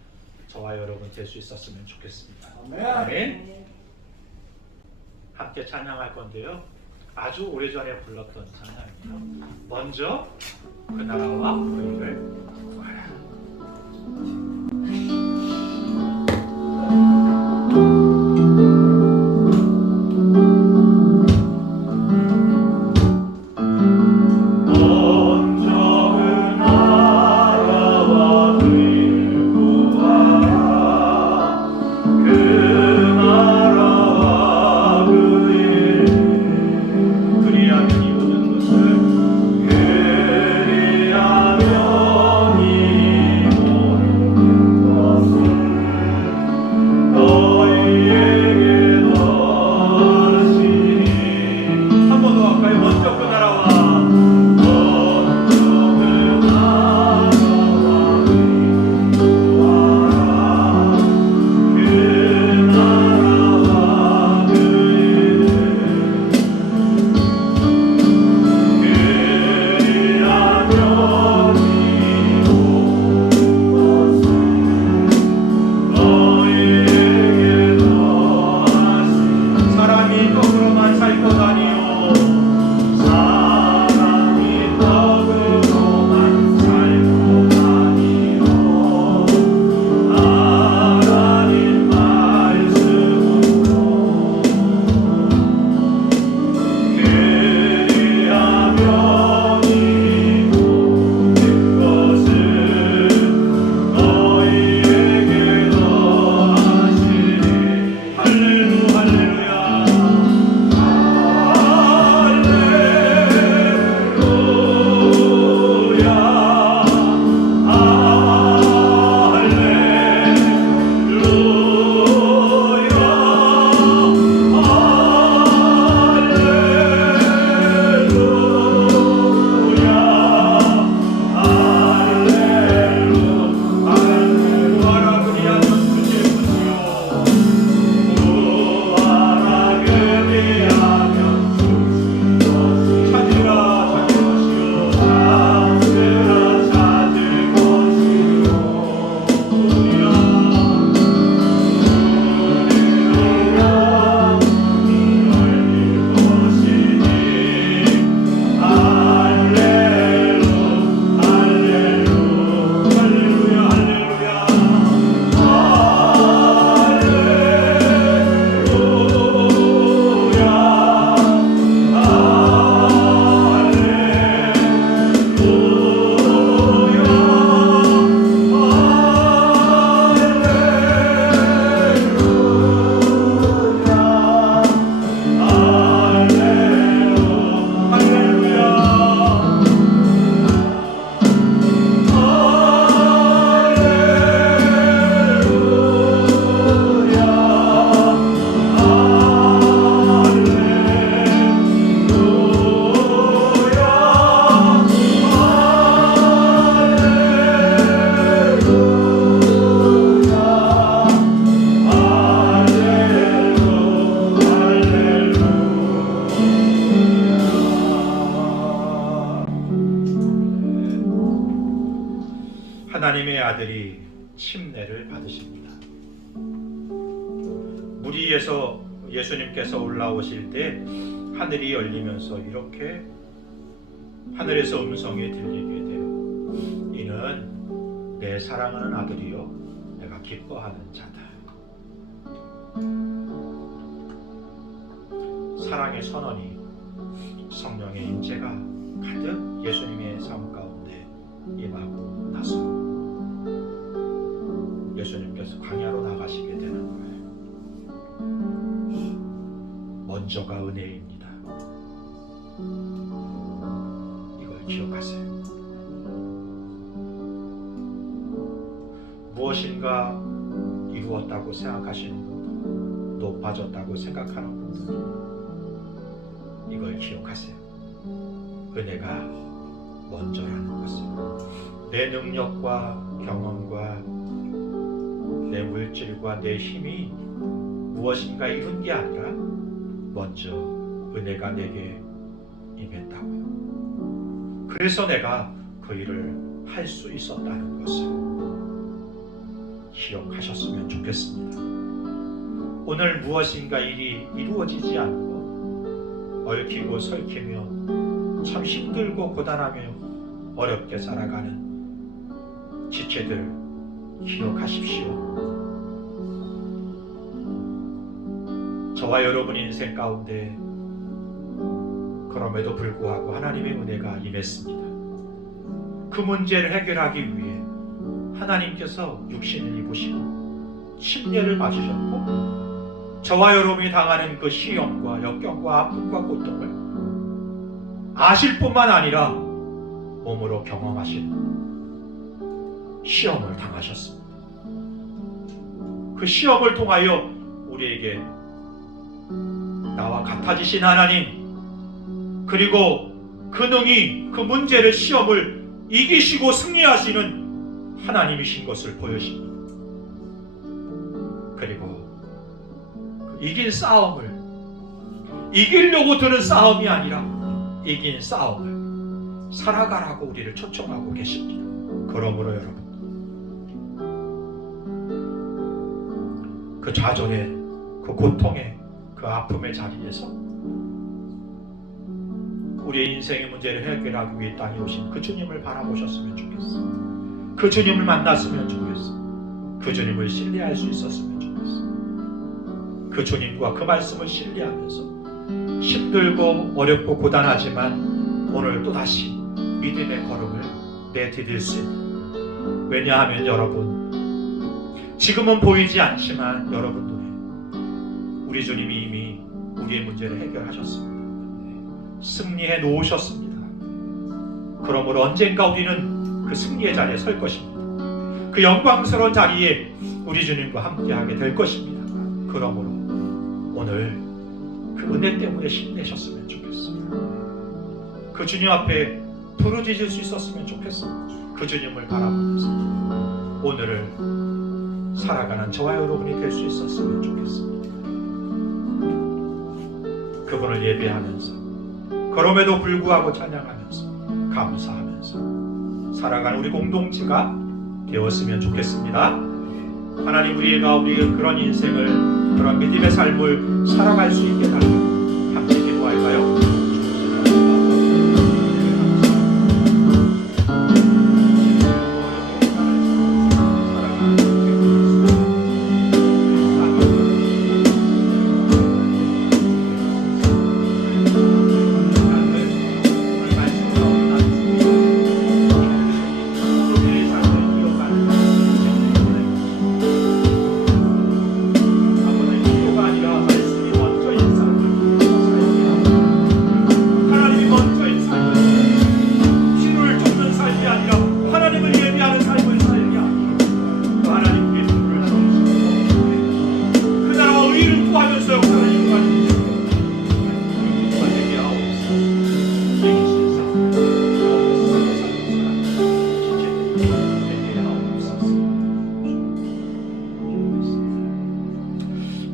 저와 여러분 될 수 있었으면 좋겠습니다. 아멘. 함께 찬양할 건데요. 아주 오래전에 불렀던 찬양이에요. 먼저 그 나라와 그 일을 구하라. 그리하면 하나님의 아들이 침례를 받으십니다. 물 위에서 예수님께서 올라오실 때 하늘이 열리면서 이렇게 하늘에서 음성이 들리게 돼요. 이는 내 사랑하는 아들이요 내가 기뻐하는 자다. 사랑의 선언이, 성령의 임재가 가득 예수님의 삶 가운데 임하고 나서 예수님께서 광야로 나가시게 되는 거예요. 먼저가 은혜입니다. 이걸 기억하세요. 무엇인가 이루었다고 생각하시는 분들, 높아졌다고 생각하는 분들, 이걸 기억하세요. 은혜가 먼저라는 것을. 내 능력과 경험과 내 물질과 내 힘이 무엇인가 이룬 게 아니라 먼저 은혜가 내게 임했다고요. 그래서 내가 그 일을 할 수 있었다는 것을 기억하셨으면 좋겠습니다. 오늘 무엇인가 일이 이루어지지 않고 얽히고 설키며 참 힘들고 고단하며 어렵게 살아가는 지체들 기억하십시오. 저와 여러분 인생 가운데 그럼에도 불구하고 하나님의 은혜가 임했습니다. 그 문제를 해결하기 위해 하나님께서 육신을 입으시고 침례를 받으셨고 저와 여러분이 당하는 그 시험과 역경과 아픔과 고통을 아실 뿐만 아니라 몸으로 경험하시는 시험을 당하셨습니다. 그 시험을 통하여 우리에게 나와 같아지신 하나님, 그리고 그 능히 그 문제를 시험을 이기시고 승리하시는 하나님이신 것을 보여줍니다. 그리고 그 이긴 싸움을 이기려고 드는 싸움이 아니라 이긴 싸움을 살아가라고 우리를 초청하고 계십니다. 그러므로 여러분, 그 좌절의, 그 고통의, 그 아픔의 자리에서 우리의 인생의 문제를 해결하기 위해 땅에 오신 그 주님을 바라보셨으면 좋겠어. 그 주님을 만났으면 좋겠어. 그 주님을 신뢰할 수 있었으면 좋겠어. 그 주님과 그 말씀을 신뢰하면서 힘들고 어렵고 고단하지만 오늘 또다시 믿음의 걸음을 내디딜 수 있는, 왜냐하면 여러분, 지금은 보이지 않지만 여러분 눈에 우리 주님이 이미 우리의 문제를 해결하셨습니다. 승리해 놓으셨습니다. 그러므로 언젠가 우리는 그 승리의 자리에 설 것입니다. 그 영광스러운 자리에 우리 주님과 함께하게 될 것입니다. 그러므로 오늘 그 은혜 때문에 힘내셨으면 좋겠습니다. 그 주님 앞에 부르짖을 수 있었으면 좋겠습니다. 그 주님을 바라보면서 오늘을 살아가는 저와 여러분이 될 수 있었으면 좋겠습니다. 그분을 예배하면서, 그럼에도 불구하고 찬양하면서, 감사하면서 살아가는 우리 공동체가 되었으면 좋겠습니다. 하나님, 우리가 우리의 그런 인생을, 그런 믿음의 삶을 살아갈 수 있게 달라 함께 기도할까요?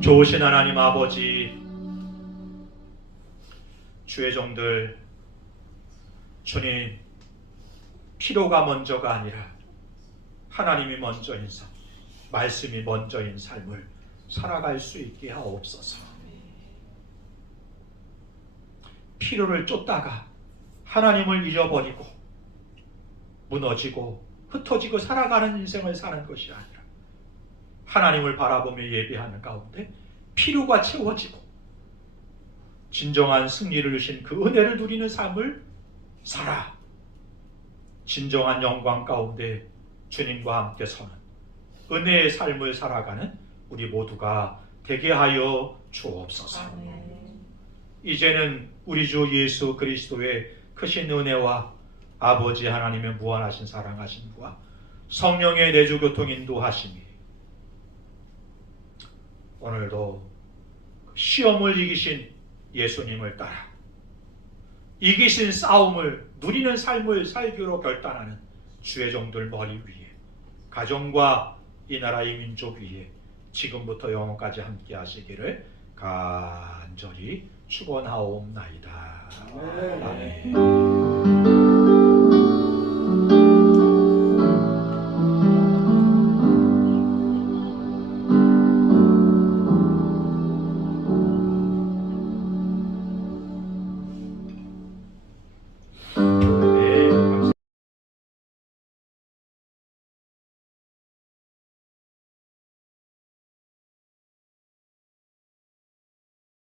좋으신 하나님 아버지, 주의 종들, 주님, 필요가 먼저가 아니라 하나님이 먼저인 삶, 말씀이 먼저인 삶을 살아갈 수 있게 하옵소서. 필요를 쫓다가 하나님을 잃어버리고 무너지고 흩어지고 살아가는 인생을 사는 것이 아니라 하나님을 바라보며 예배하는 가운데 필요가 채워지고 진정한 승리를 주신 그 은혜를 누리는 삶을 살아 진정한 영광 가운데 주님과 함께 서는 은혜의 삶을 살아가는 우리 모두가 되게 하여 주옵소서. 이제는 우리 주 예수 그리스도의 크신 은혜와 아버지 하나님의 무한하신 사랑하심과 성령의 내주 교통 인도하심이 오늘도 시험을 이기신 예수님을 따라 이기신 싸움을 누리는 삶을 살기로 결단하는 주의 종들 머리 위에 가정과 이 나라 이 민족 위에 지금부터 영원까지 함께 하시기를 간절히 축원하옵나이다. 아멘.